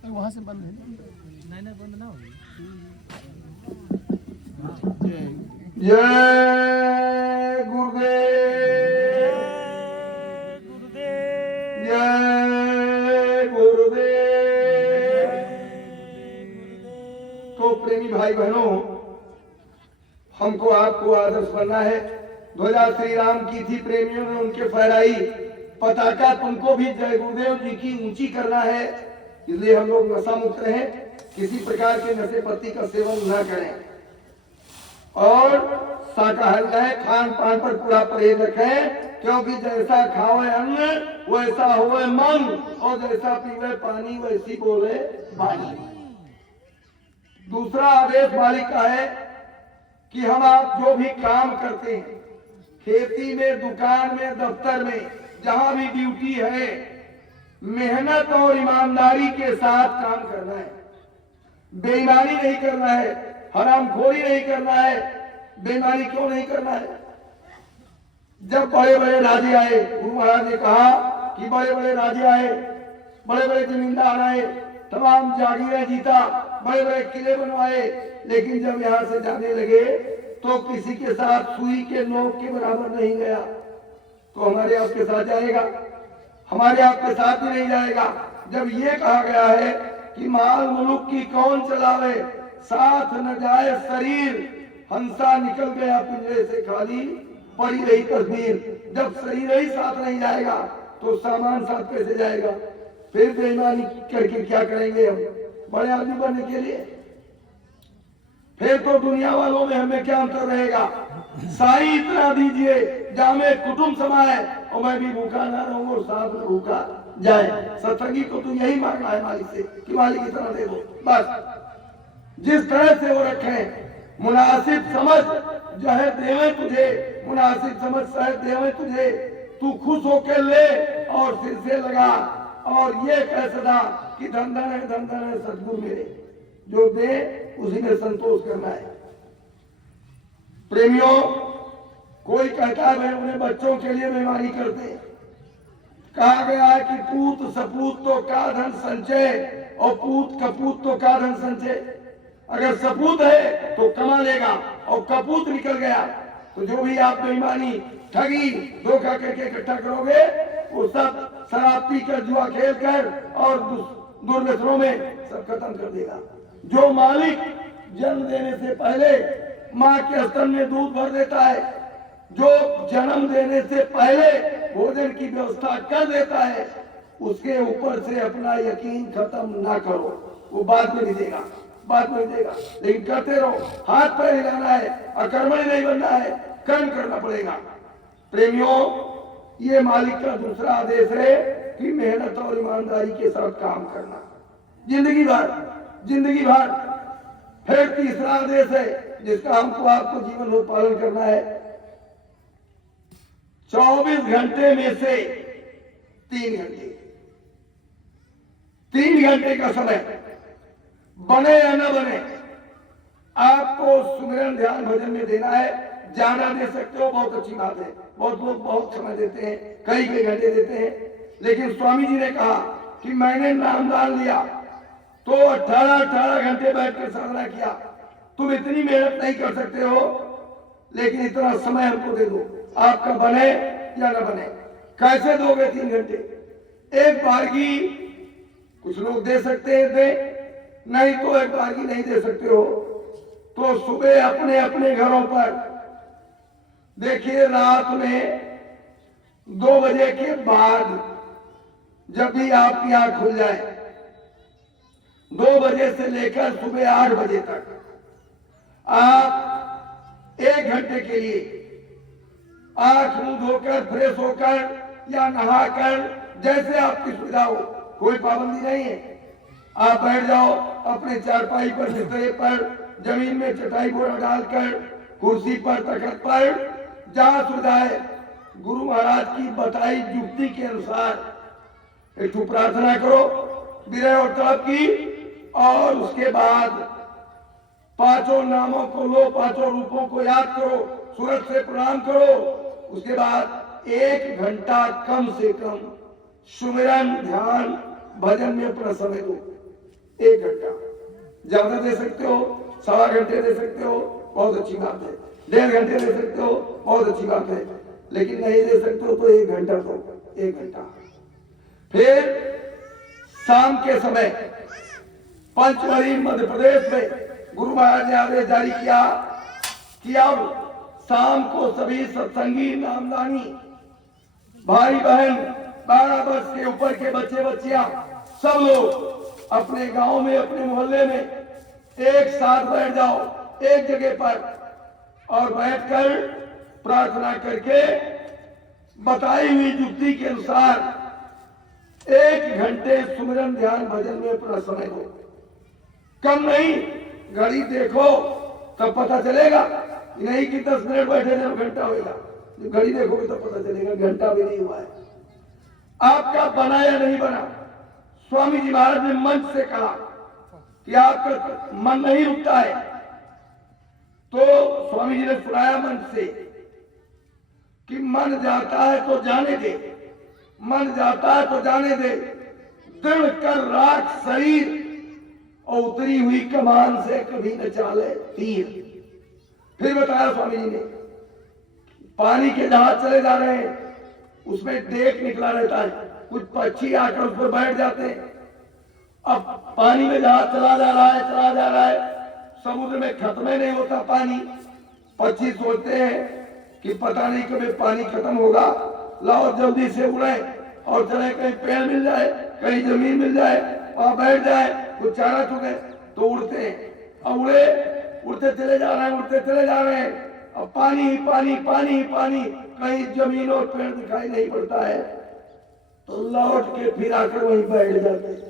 वहाँ से बंद है नहीं बंद ना होगी। जय गुरुदेव, जय गुरुदेव। तो प्रेमी भाई बहनों, हमको आपको आदर्श बनना है। ध्वजा श्री राम की थी, प्रेमियों ने उनके फहराई, पताका तुमको भी जय गुरुदेव जी की ऊंची करना है। इसलिए हम लोग नशा मुक्त रहें, किसी प्रकार के नशे पत्ती का सेवन न करें और शाकाहारी रहें, खान पान पर पूरा परहेज रखें, क्योंकि जैसा खाओ अन्न वैसा होवे मन, और जैसा पीवे पानी वैसी बोले वाणी। दूसरा आदेश मालिक का है कि हम आप जो भी काम करते हैं, खेती में, दुकान में, दफ्तर में, जहां भी ड्यूटी है, मेहनत और ईमानदारी के साथ काम करना है। बेईमानी नहीं करना है, हरामखोरी नहीं करना है। बेईमानी क्यों नहीं करना है? जब बड़े बड़े राजे आए, गुरु महाराज ने कहा कि बड़े बड़े राजे आए, बड़े बड़े जमींदार आए, तमाम जागीरें जीता, बड़े बड़े किले बनवाए, लेकिन जब यहाँ से जाने लगे तो किसी के साथ सुई के नोक के बराबर नहीं गया। तो हमारे आपके साथ जाएगा? हमारे आपके साथ भी नहीं जाएगा। जब ये कहा गया है कि माल मुल्क की कौन चलावे, साथ न जाए शरीर, हंसा निकल गया पिंजरे से खाली, पड़ी रही तस्वीर। जब शरीर ही साथ नहीं जाएगा तो सामान साथ कैसे जाएगा? फिर बेईमानी करके क्या करेंगे हम बड़े आदमी बनने के लिए? फिर तो दुनिया वालों में हमें क्या अंतर रहेगा? साई इतना दीजिए जामे कुटुंब समाए, और मैं भी भूखा ना रहूं और साथ में भूखा जाए। सत्संगी को तो यही मांगना है मालिक से कि मालिक इतना दे दो, बस। जिस तरह से वो रखें, मुनासिब समझ जहे देवे तुझे, मुनासिब समझ सहे देवे तुझे, तू खुश होके ले और सिर से लगा, और ये कह सदा कि धन धन है सतगुरु मेरे, जो दे उसी में संतोष करना है। प्रेमियों, कोई कहता है भाई उन्हें बच्चों के लिए बेईमानी करते हैं। कहा गया है कि पूत सपूत तो का धन संचय, और पूत कपूत तो का धन संचय। अगर सपूत है तो कमा लेगा, और कपूत निकल गया तो जो भी आप बेईमानी, ठगी, धोखा करके इकट्ठा करोगे, वो सब शराब पीकर, जुआ खेलकर और दुर्व्यसनों में सब खत्म कर देगा। जो मालिक जन्म देने से पहले माँ के स्तन में दूध भर देता है, जो जन्म देने से पहले भोजन की व्यवस्था कर देता है, उसके ऊपर से अपना यकीन खत्म ना करो। वो बाद में नहीं देगा, बाद में देगा, लेकिन करते रहो। हाथ पैर हिलाना है, अकर्मण्य नहीं बनना है, कर्म करना पड़ेगा। प्रेमियों, ये मालिक का दूसरा आदेश है कि मेहनत और ईमानदारी के साथ काम करना जिंदगी भर, जिंदगी भर। फिर तीसरा आदेश है जिसका हमको आपको जीवन भर पालन करना है। 24 घंटे में से 3 घंटे, 3 घंटे का समय, बने या न बने, आपको सुमिरन ध्यान भजन में देना है। ज्यादा दे सकते हो, बहुत अच्छी बात है। बहुत लोग बहुत समय देते हैं, कई घंटे देते हैं, लेकिन स्वामी जी ने कहा कि मैंने नामदान लिया तो 18 घंटे बैठकर साधना किया। तुम इतनी मेहनत नहीं कर सकते हो, लेकिन इतना समय हमको दे दो, आपका बने या न बने। कैसे दोगे 3 घंटे? एक बारगी कुछ लोग दे सकते हैं, दे, नहीं तो एक बारगी नहीं दे सकते हो तो सुबह अपने अपने घरों पर देखिए, रात में 2 बजे के बाद जब भी आपकी आंख खुल जाए, 2 बजे से लेकर सुबह 8 बजे तक आप 1 घंटे के लिए आंख मुंह धोकर, फ्रेश होकर या नहाकर, जैसे आपकी सुविधा हो, कोई पाबंदी नहीं है। आप बैठ जाओ अपने चारपाई पर, बिस्तरे पर, जमीन में चटाई बोरा डालकर, कुर्सी पर, तखत पर, जहां सुविधा है। गुरु महाराज की बताई युक्ति के अनुसार एक प्रार्थना करो विरह और तड़प की, और उसके बाद पांचों नामों को लो, पांचों रूपों को याद करो, सूरज से प्रणाम करो। उसके बाद 1 घंटा कम से कम सुमिरन ध्यान भजन में अपना समय दो। 1 घंटा ज्यादा दे सकते हो, 1.25 घंटे दे सकते हो, बहुत अच्छी बात है। 1.5 घंटे दे सकते हो, बहुत अच्छी बात है। लेकिन नहीं दे सकते हो तो 1 घंटा दो, 1 घंटा। फिर शाम के समय पंचमढ़ी मध्य प्रदेश में गुरु महाराज ने आदेश जारी किया कि अब शाम को सभी सत्संगी नामदानी भाई बहन 12 वर्ष के ऊपर के बच्चे बच्चियां सब लोग अपने गांव में अपने मोहल्ले में एक साथ बैठ जाओ एक जगह पर और बैठकर प्रार्थना करके बताई हुई युक्ति के अनुसार 1 घंटे सुमिरन ध्यान भजन में अपना समय दो। कम नहीं, घड़ी देखो तब पता चलेगा, नहीं कि 10 मिनट बैठे जब घंटा होगा। जब घड़ी देखोगे तब पता चलेगा घंटा भी नहीं हुआ है। आपका बना या नहीं बना। स्वामी जी महाराज ने मंच से कहा कि आपका मन नहीं रुकता है, तो स्वामी जी ने सुनाया मंच से कि मन जाता है तो जाने दे, मन जाता है तो जाने दे, दृढ़ कर राख शरीर और उतरी हुई कमान से कभी न चाले तीर। फिर बताया स्वामी जी ने, पानी के जहाज चले जा रहे हैं, उसमें डेक निकला रहता है, कुछ पक्षी आकर उस पर बैठ जाते हैं। अब पानी में जहाज चला जा रहा है, चला जा रहा है, समुद्र में खत्म नहीं होता पानी। पक्षी सोचते हैं कि पता नहीं कभी पानी खत्म होगा, लाओ जल्दी से उड़े और चले, कहीं पेड़ मिल जाए, कहीं जमीन मिल जाए, वहां बैठ जाए, कुछ चारा चुके तो उड़ते हैं। अब उड़ते चले जा रहे हैं, उड़ते चले जा रहे हैं। अब पानी ही पानी, पानी ही पानी, कहीं जमीन और पेड़ दिखाई नहीं पड़ता है, तो लौट के फिर आकर वहीं बैठ जाते हैं।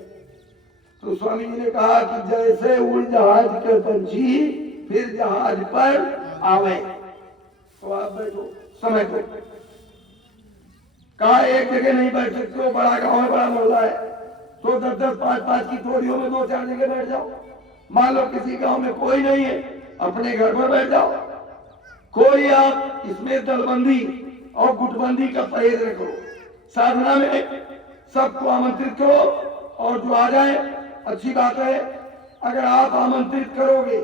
तो स्वामी जी ने कहा कि जैसे उड़ जहाज के पंछी फिर जहाज पर आवे, तो आप बैठो समय को। कहा एक जगह नहीं बैठ सकते हो, बड़ा गांव है, बड़ा मोहल्ला है, तो 10-10, 5-5 की टोलियों में 2-4 जगह बैठ जाओ। मान लो किसी गांव में कोई नहीं है, अपने घर पर बैठ जाओ। कोई आप इसमें दलबंदी और गुटबंदी का परहेज न करो। साधना में सबको आमंत्रित करो और जो आ जाए अच्छी बात है। अगर आप आमंत्रित करोगे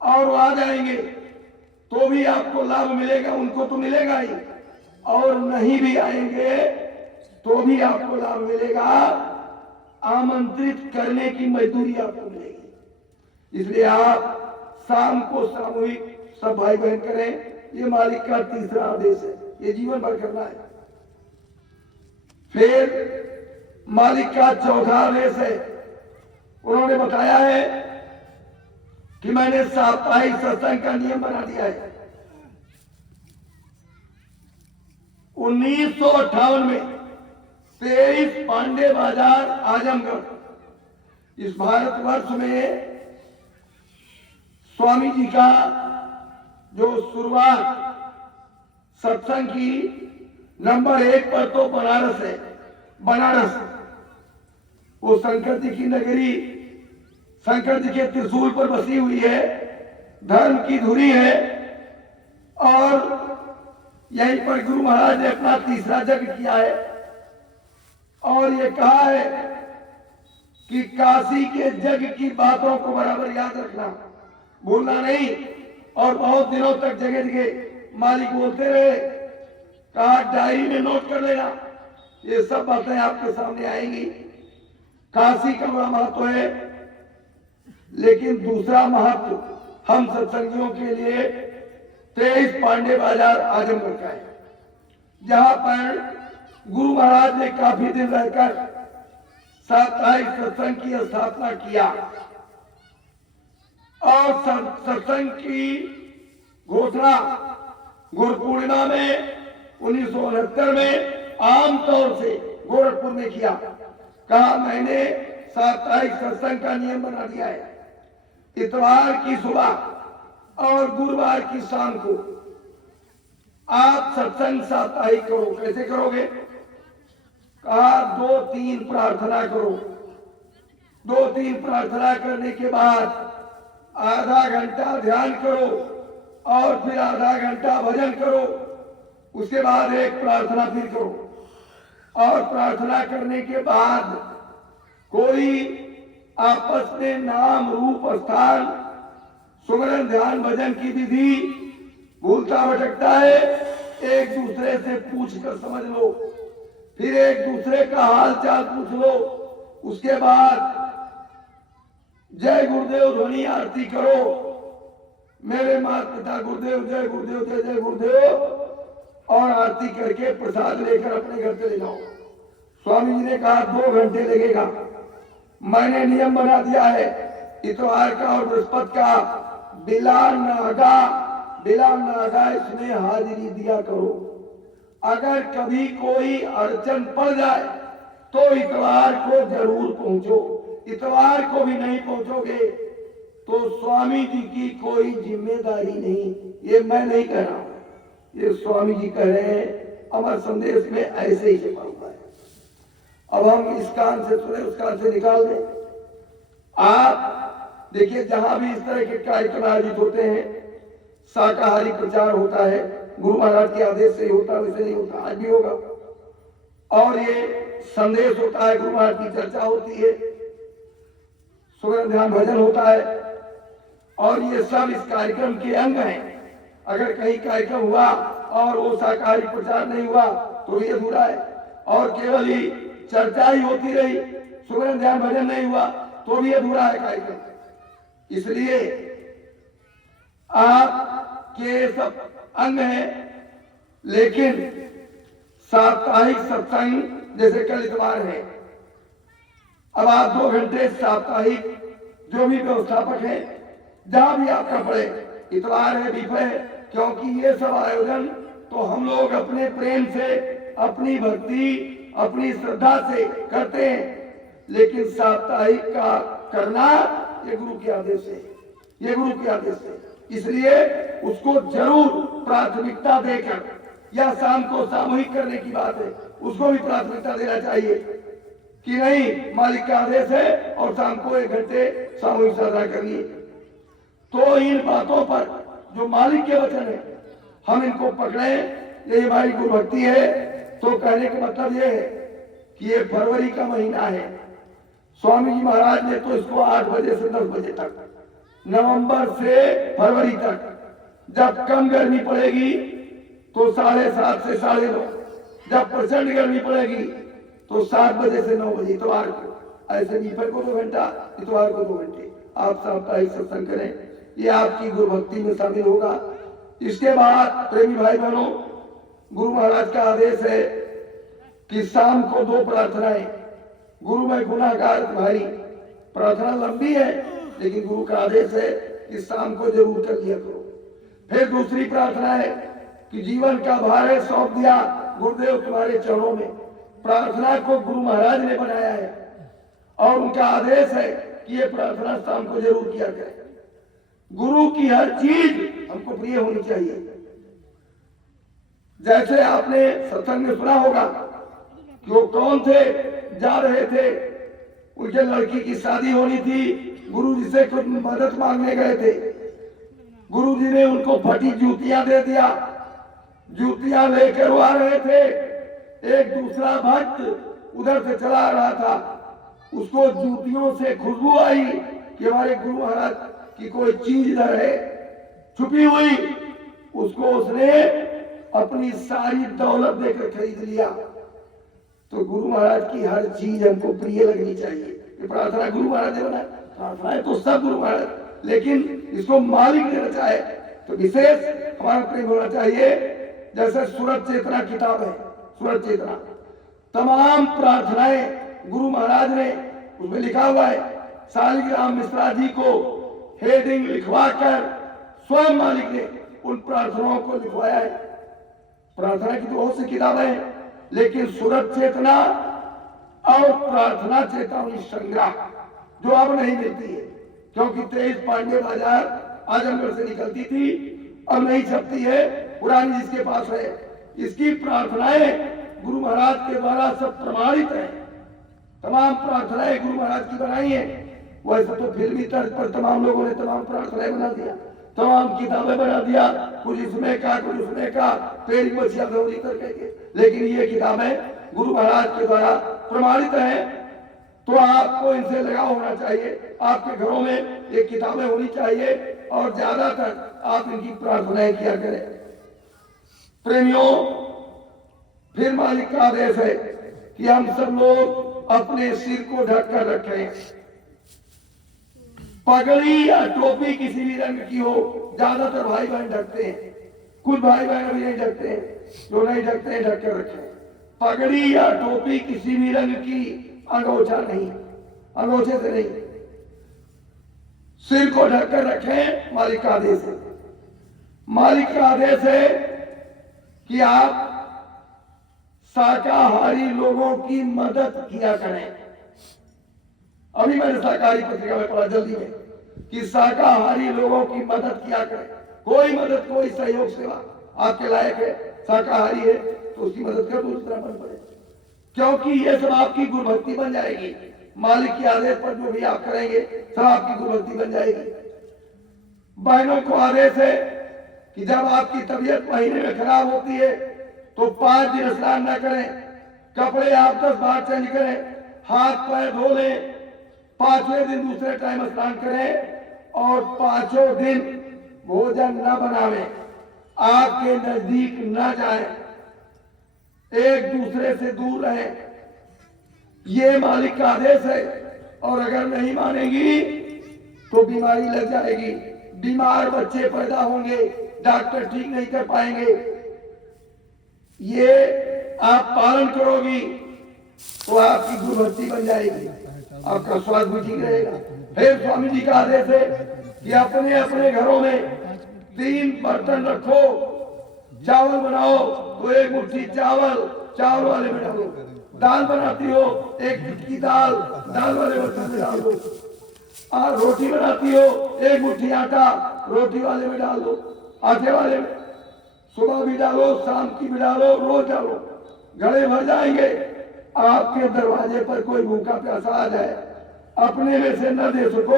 और वो आ जाएंगे तो भी आपको लाभ मिलेगा, उनको तो मिलेगा ही, और नहीं भी आएंगे तो भी आपको लाभ मिलेगा। आमंत्रित करने की मजदूरी आपको मिलेगी। इसलिए आप शाम को सामूहिक सब भाई बहन करें, ये मालिक का तीसरा आदेश है, ये जीवन भर करना है। फिर मालिक का चौथा आदेश है, उन्होंने बताया है कि मैंने साप्ताहिक सत्संग का नियम बना दिया है। 1958 में 23 पांडे बाजार आजमगढ़, इस भारतवर्ष में स्वामी जी का जो शुरुआत सत्संग की नंबर 1 पर तो बनारस है। बनारस वो शंकर जी की नगरी, शंकर जी के त्रिशूल पर बसी हुई है, धर्म की धुरी है, और यहीं पर गुरु महाराज ने अपना तीसरा यज्ञ किया है। और ये कहा है कि काशी के यज्ञ की बातों को बराबर याद रखना, भूलना नहीं। और बहुत दिनों तक जगह जगह मालिक बोलते रहे, कहा डायरी में नोट कर लेना, ये सब बातें आपके सामने आएंगी। काशी का बड़ा महत्व है, लेकिन दूसरा महत्व हम सत्संगियों के लिए 23 पांडे बाजार आजमगढ़ का है, जहां पर गुरु महाराज ने काफी दिन रहकर साप्ताहिक सत्संग की स्थापना किया। और सत्संग की घोषणा गुरु पूर्णिमा में 1969 में आमतौर से गोरखपुर में किया। कहा मैंने साप्ताहिक सत्संग का नियम बना दिया है, इतवार की सुबह और गुरुवार की शाम को आप सत्संग साप्ताहिक करो। कैसे करोगे? कहा 2-3 प्रार्थना करो। 2-3 प्रार्थना करने के बाद आधा घंटा ध्यान करो और फिर आधा घंटा भजन करो, उसके बाद एक प्रार्थना फिर करो, और प्रार्थना करने के बाद कोई आपस में नाम रूप स्थान सुमरन ध्यान भजन की विधि भूलता भटकता है, एक दूसरे से पूछ कर समझ लो, फिर एक दूसरे का हाल चाल पूछ लो, उसके बाद जय गुरुदेव ध्वनि आरती करो, मेरे माता पिता गुरुदेव जय गुरुदेव जय जय गुरुदेव, और आरती करके प्रसाद लेकर अपने घर चले जाओ। स्वामी जी ने कहा 2 घंटे लगेगा। मैंने नियम बना दिया है, इतवार का और बृहस्पति का बिला नागा इसमें हाजिरी दिया करो। अगर कभी कोई अड़चन पड़ जाए तो इतवार को जरूर पहुंचो, इतवार को भी नहीं पहुंचोगे तो स्वामी जी की कोई जिम्मेदारी नहीं। ये मैं नहीं कह रहा हूं, ये स्वामी जी कह रहे हैं, अमर संदेश में ऐसे ही छपा हुआ है। अब हम इस कान से सुने उस कान से निकाल दें। आप देखिए, जहां भी इस तरह के कार्यक्रम आयोजित होते हैं, शाकाहारी प्रचार होता है, गुरु महाराज के आदेश से ही होता है, वैसे नहीं होता, आज भी होगा। और ये संदेश होता है, गुरु महाराज की चर्चा होती है, सुमरन ध्यान भजन होता है, और ये सब इस कार्यक्रम के अंग हैं। अगर कहीं कार्यक्रम हुआ और वो शाकाहारी प्रचार नहीं हुआ तो ये अधूरा है, और केवल ही चर्चा ही होती रही, सुमरन ध्यान भजन नहीं हुआ तो भी अधूरा है कार्यक्रम। इसलिए आपके सब अंग हैं, लेकिन साप्ताहिक सत्संग जैसे कल इतवार है, अब आप 2 घंटे साप्ताहिक जो भी व्यवस्थापक है जहां भी आपका पड़े, इतवार है विफय है, क्योंकि ये सब आयोजन तो हम लोग अपने प्रेम से, अपनी भक्ति, अपनी श्रद्धा से करते हैं, लेकिन साप्ताहिक का करना ये गुरु के आदेश है, ये गुरु के आदेश है। इसलिए उसको जरूर प्राथमिकता देकर, या शाम को सामूहिक करने की बात है, उसको भी प्राथमिकता देना चाहिए कि नहीं, मालिक का आदेश है और शाम को 1 घंटे सामूहिक साधना करनी है। तो इन बातों पर जो मालिक के वचन है, हम इनको पकड़े, ये हमारी गुरु भक्ति है। तो कहने का मतलब ये है कि ये फरवरी का महीना है, स्वामी जी महाराज ने तो इसको 8 बजे से 10 बजे तक, नवंबर से फरवरी तक, जब कम गर्मी पड़ेगी तो 7:30 से 9:30, जब प्रचंड गर्मी पड़ेगी तो 7 बजे से 9 बजे इतवार को, ऐसे विफय को 2 घंटा, इतवार को 2 घंटे आप साप्ताहिक सत्संग करें, ये आपकी गुरु भक्ति में शामिल होगा। इसके बाद प्रेमी भाई बहनों, गुरु महाराज का आदेश है कि शाम को 2 प्रार्थनाएं, गुरु में गुनाहगार भारी, प्रार्थना लंबी है लेकिन गुरु का आदेश है कि शाम को जरूर कर लिया करो। फिर दूसरी प्रार्थना है कि जीवन का भार है सौंप दिया गुरुदेव तुम्हारे चरणों में, प्रार्थना को गुरु महाराज ने बनाया है और उनका आदेश है कि ये प्रार्थना शाम को जरूर किया करें। गुरु की हर चीज हमको प्रिय होनी चाहिए। जैसे आपने सत्संग में सुना होगा कि वो कौन थे, जा रहे थे, उनके लड़की की शादी होनी थी, गुरु जी से कुछ मदद मांगने गए थे, गुरु जी ने उनको फटी जूतियां दे दिया, जूतियां लेकर वो आ रहे थे, एक दूसरा भक्त उधर से चला आ रहा था, उसको जूतियों से खुशबू आई कि हमारे गुरु महाराज की कोई चीज इधर है छुपी हुई, उसको उसने अपनी सारी दौलत देकर खरीद लिया। तो गुरु महाराज की हर चीज हमको प्रिय लगनी चाहिए। ये प्रार्थना गुरु महाराज ने बनाया, प्रार्थनाएं तो सब गुरु महाराज, लेकिन इसको मालिक ने रचा है तो विशेष हमारा प्रेम होना चाहिए। जैसे सूरज चेतना किताब है, सूरज चेतना, तमाम प्रार्थनाएं गुरु महाराज ने उसमें लिखा हुआ है। शालिग्राम मिश्रा जी को हेडिंग लिखवाकर स्वयं मालिक ने उन प्रार्थनाओं को लिखवाया है। प्रार्थना की तो बहुत सी किताबें हैं, लेकिन सूरज चेतना और प्रार्थना चेतावनी संग्रह जो अब नहीं मिलती है, क्योंकि 23 पांडे बाजार आजमगढ़ से निकलती थी, अब नहीं छपती है, पुरानी जिसके पास है। इसकी प्रार्थनाएं गुरु महाराज के द्वारा सब प्रमाणित है, तमाम प्रार्थनाएं गुरु महाराज की बनाई है। वैसे तो फिल्मी तर्ज पर तमाम लोगों ने तमाम प्रार्थनाएं बना दिया, तमाम किताबें बना दिया, कुछ इसमें का कुछ उसमें का, तेरी बचिया गौरी करके। लेकिन ये किताबें गुरु महाराज के द्वारा प्रमाणित हैं, तो आपको इनसे लगाव होना चाहिए। आपके घरों में ये किताबें होनी चाहिए और ज्यादातर आप इनकी प्रार्थनाएं किया करें। प्रेमियों, फिर मालिक का आदेश है कि हम सब लोग अपने सिर को ढककर रखें। पगड़ी या टोपी किसी भी रंग की हो, ज्यादातर भाई बहन ढकते हैं, कुछ भाई बहन अभी नहीं ढकते हैं, जो नहीं ढकते हैं ढक कर रखें। पगड़ी या टोपी किसी भी रंग की, अंगोछा नहीं, अंगोछे से नहीं, सिर को ढककर रखें। मालिक का आदेश है, मालिक का आदेश है कि आप शाकाहारी लोगों की मदद किया करें। अभी मैंने शाकाहारी पत्रिका में पढ़ा जल्दी में कि शाकाहारी लोगों की मदद किया करें। कोई मदद, कोई सहयोग सेवा आपके लायक है, शाकाहारी है तो उसकी मदद कर, दूसरा बन पड़े, क्योंकि ये सब आपकी गुरुभक्ति बन जाएगी। मालिक के आदेश पर जो भी आप करेंगे सब आपकी गुरुभक्ति बन जाएगी। बहनों को आदेश है कि जब आपकी तबीयत महीने में खराब होती है तो 5 दिन स्नान न करें, कपड़े आप 10 बार चेंज करें, हाथ पैर धो लें, 5वें दिन दूसरे टाइम स्नान करें और 5 दिन भोजन न बनावें, आपके नजदीक न जाएं, एक दूसरे से दूर रहें। ये मालिक का आदेश है। और अगर नहीं मानेगी तो बीमारी लग जाएगी, बीमार बच्चे पैदा होंगे, डॉक्टर ठीक नहीं कर पाएंगे। ये आप पालन करोगी तो आपकी गुरुभक्ति बन जाएगी, आपका स्वास्थ्य भी ठीक रहेगा। फिर स्वामी जी का आदेश है कि अपने अपने घरों में 3 बर्तन रखो, चावल बनाओ तो 1 मुट्ठी चावल चावल वाले में डालो, दाल बनाती हो 1 मुट्ठी दाल दाल वाले बर्तन में डाल दो, और रोटी बनाती हो 1 मुट्ठी आटा रोटी वाले में डाल दो, आटे वाले में सुबह भी डालो, शाम की भी डालो, रोज डालो, घड़े भर जाएंगे। आपके दरवाजे पर कोई भूखा प्यासा आ जाए, अपने में से न दे सको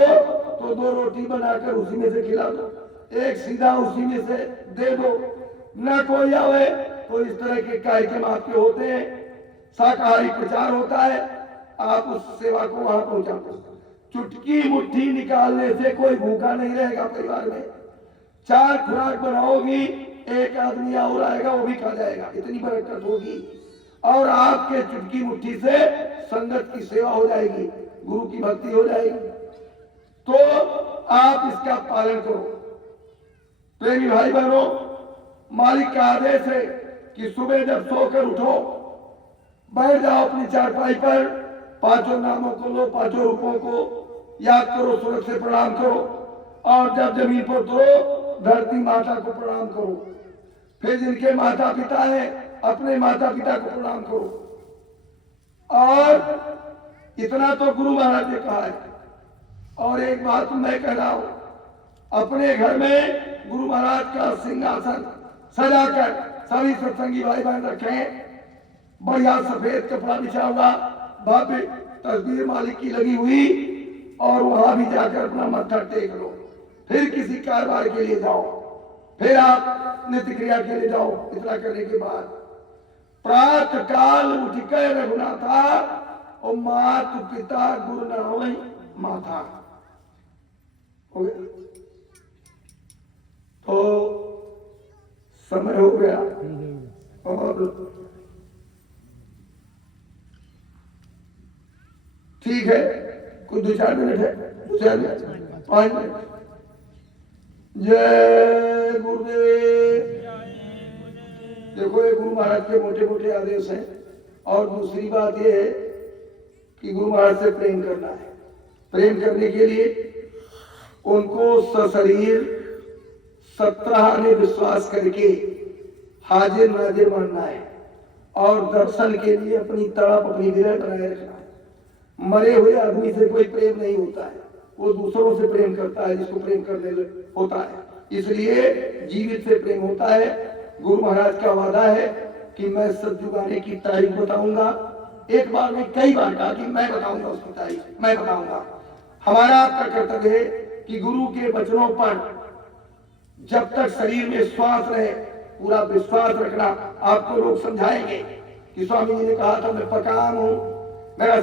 तो 2 रोटी बनाकर उसी में से खिला दो, 1 सीधा उसी में से दे दो। न कोई आवे तो इस तरह के कार्यक्रम आपके होते हैं, शाकाहारी प्रचार होता है, आप उस सेवा को वहां पहुंचा दो। चुटकी मुट्ठी निकालने से कोई भूखा नहीं रहेगा परिवार में। 4 खुराक बनाओगी, 1 आदमी और आएगा, वो भी खा जाएगा, इतनी बरकत होगी। और आपके चुटकी मुट्ठी से संगत की सेवा हो जाएगी, गुरु की भक्ति हो जाएगी। तो आप इसका पालन करो। प्रेमी भाई बहनों, मालिक का आदेश है कि सुबह जब सोकर उठो, बैठ जाओ अपनी चारपाई पर, 5 नामों को लो, 5 रूपों को याद करो, सूरज से प्रणाम करो, और जब जमीन पर उतरो धरती माता को प्रणाम करो। फिर जिनके माता पिता हैं अपने माता पिता को प्रणाम करो। और इतना तो गुरु महाराज ने कहा है। और एक बात मैं कह रहा हूं, अपने घर में गुरु महाराज का सिंहासन सजाकर सभी सत्संगी भाई बहन रखें, बढ़िया सफेद कपड़ा बिछा हुआ, भव्य तस्वीर मालिक की लगी हुई, और वहां भी जाकर अपना मत्था टेक लो। फिर किसी कारोबार के लिए जाओ, फिर आप नित्य क्रिया के लिए जाओ। इतना करने के बाद प्रातः काल उठकर रघुनाथा और मात पिता गुरु नावई माता हो गया। तो समय हो गया और ठीक है, कुछ 2-4 मिनट है, 2-4 मिनट, 5 मिनट। जय गुरुदेव। देखो, ये गुरु महाराज के मोटे मोटे आदेश हैं। और दूसरी बात यह है कि गुरु महाराज से प्रेम करना है। प्रेम करने के लिए उनको सशरीर 17 आने विश्वास करके हाजिर नाजिर बनना है, और दर्शन के लिए अपनी तड़प, अपनी विरह बनाए रखना है। मरे हुए आदमी से कोई प्रेम नहीं होता है, वो दूसरों से प्रेम करता है जिसको प्रेम करने होता है, इसलिए जीवित से प्रेम होता है। गुरु महाराज का वादा है कि मैं सतयुगाने की तारीख बताऊंगा। एक बार में कई बार कहा कि मैं बताऊंगा उसकी तारीख, मैं बताऊंगा। हमारा आपका कर्तव्य है कि गुरु के वचनों पर जब तक शरीर में श्वास रहे पूरा विश्वास रखना। आपको लोग समझाएंगे कि स्वामी जी ने कहा था मैं पका आम हूं, मेरा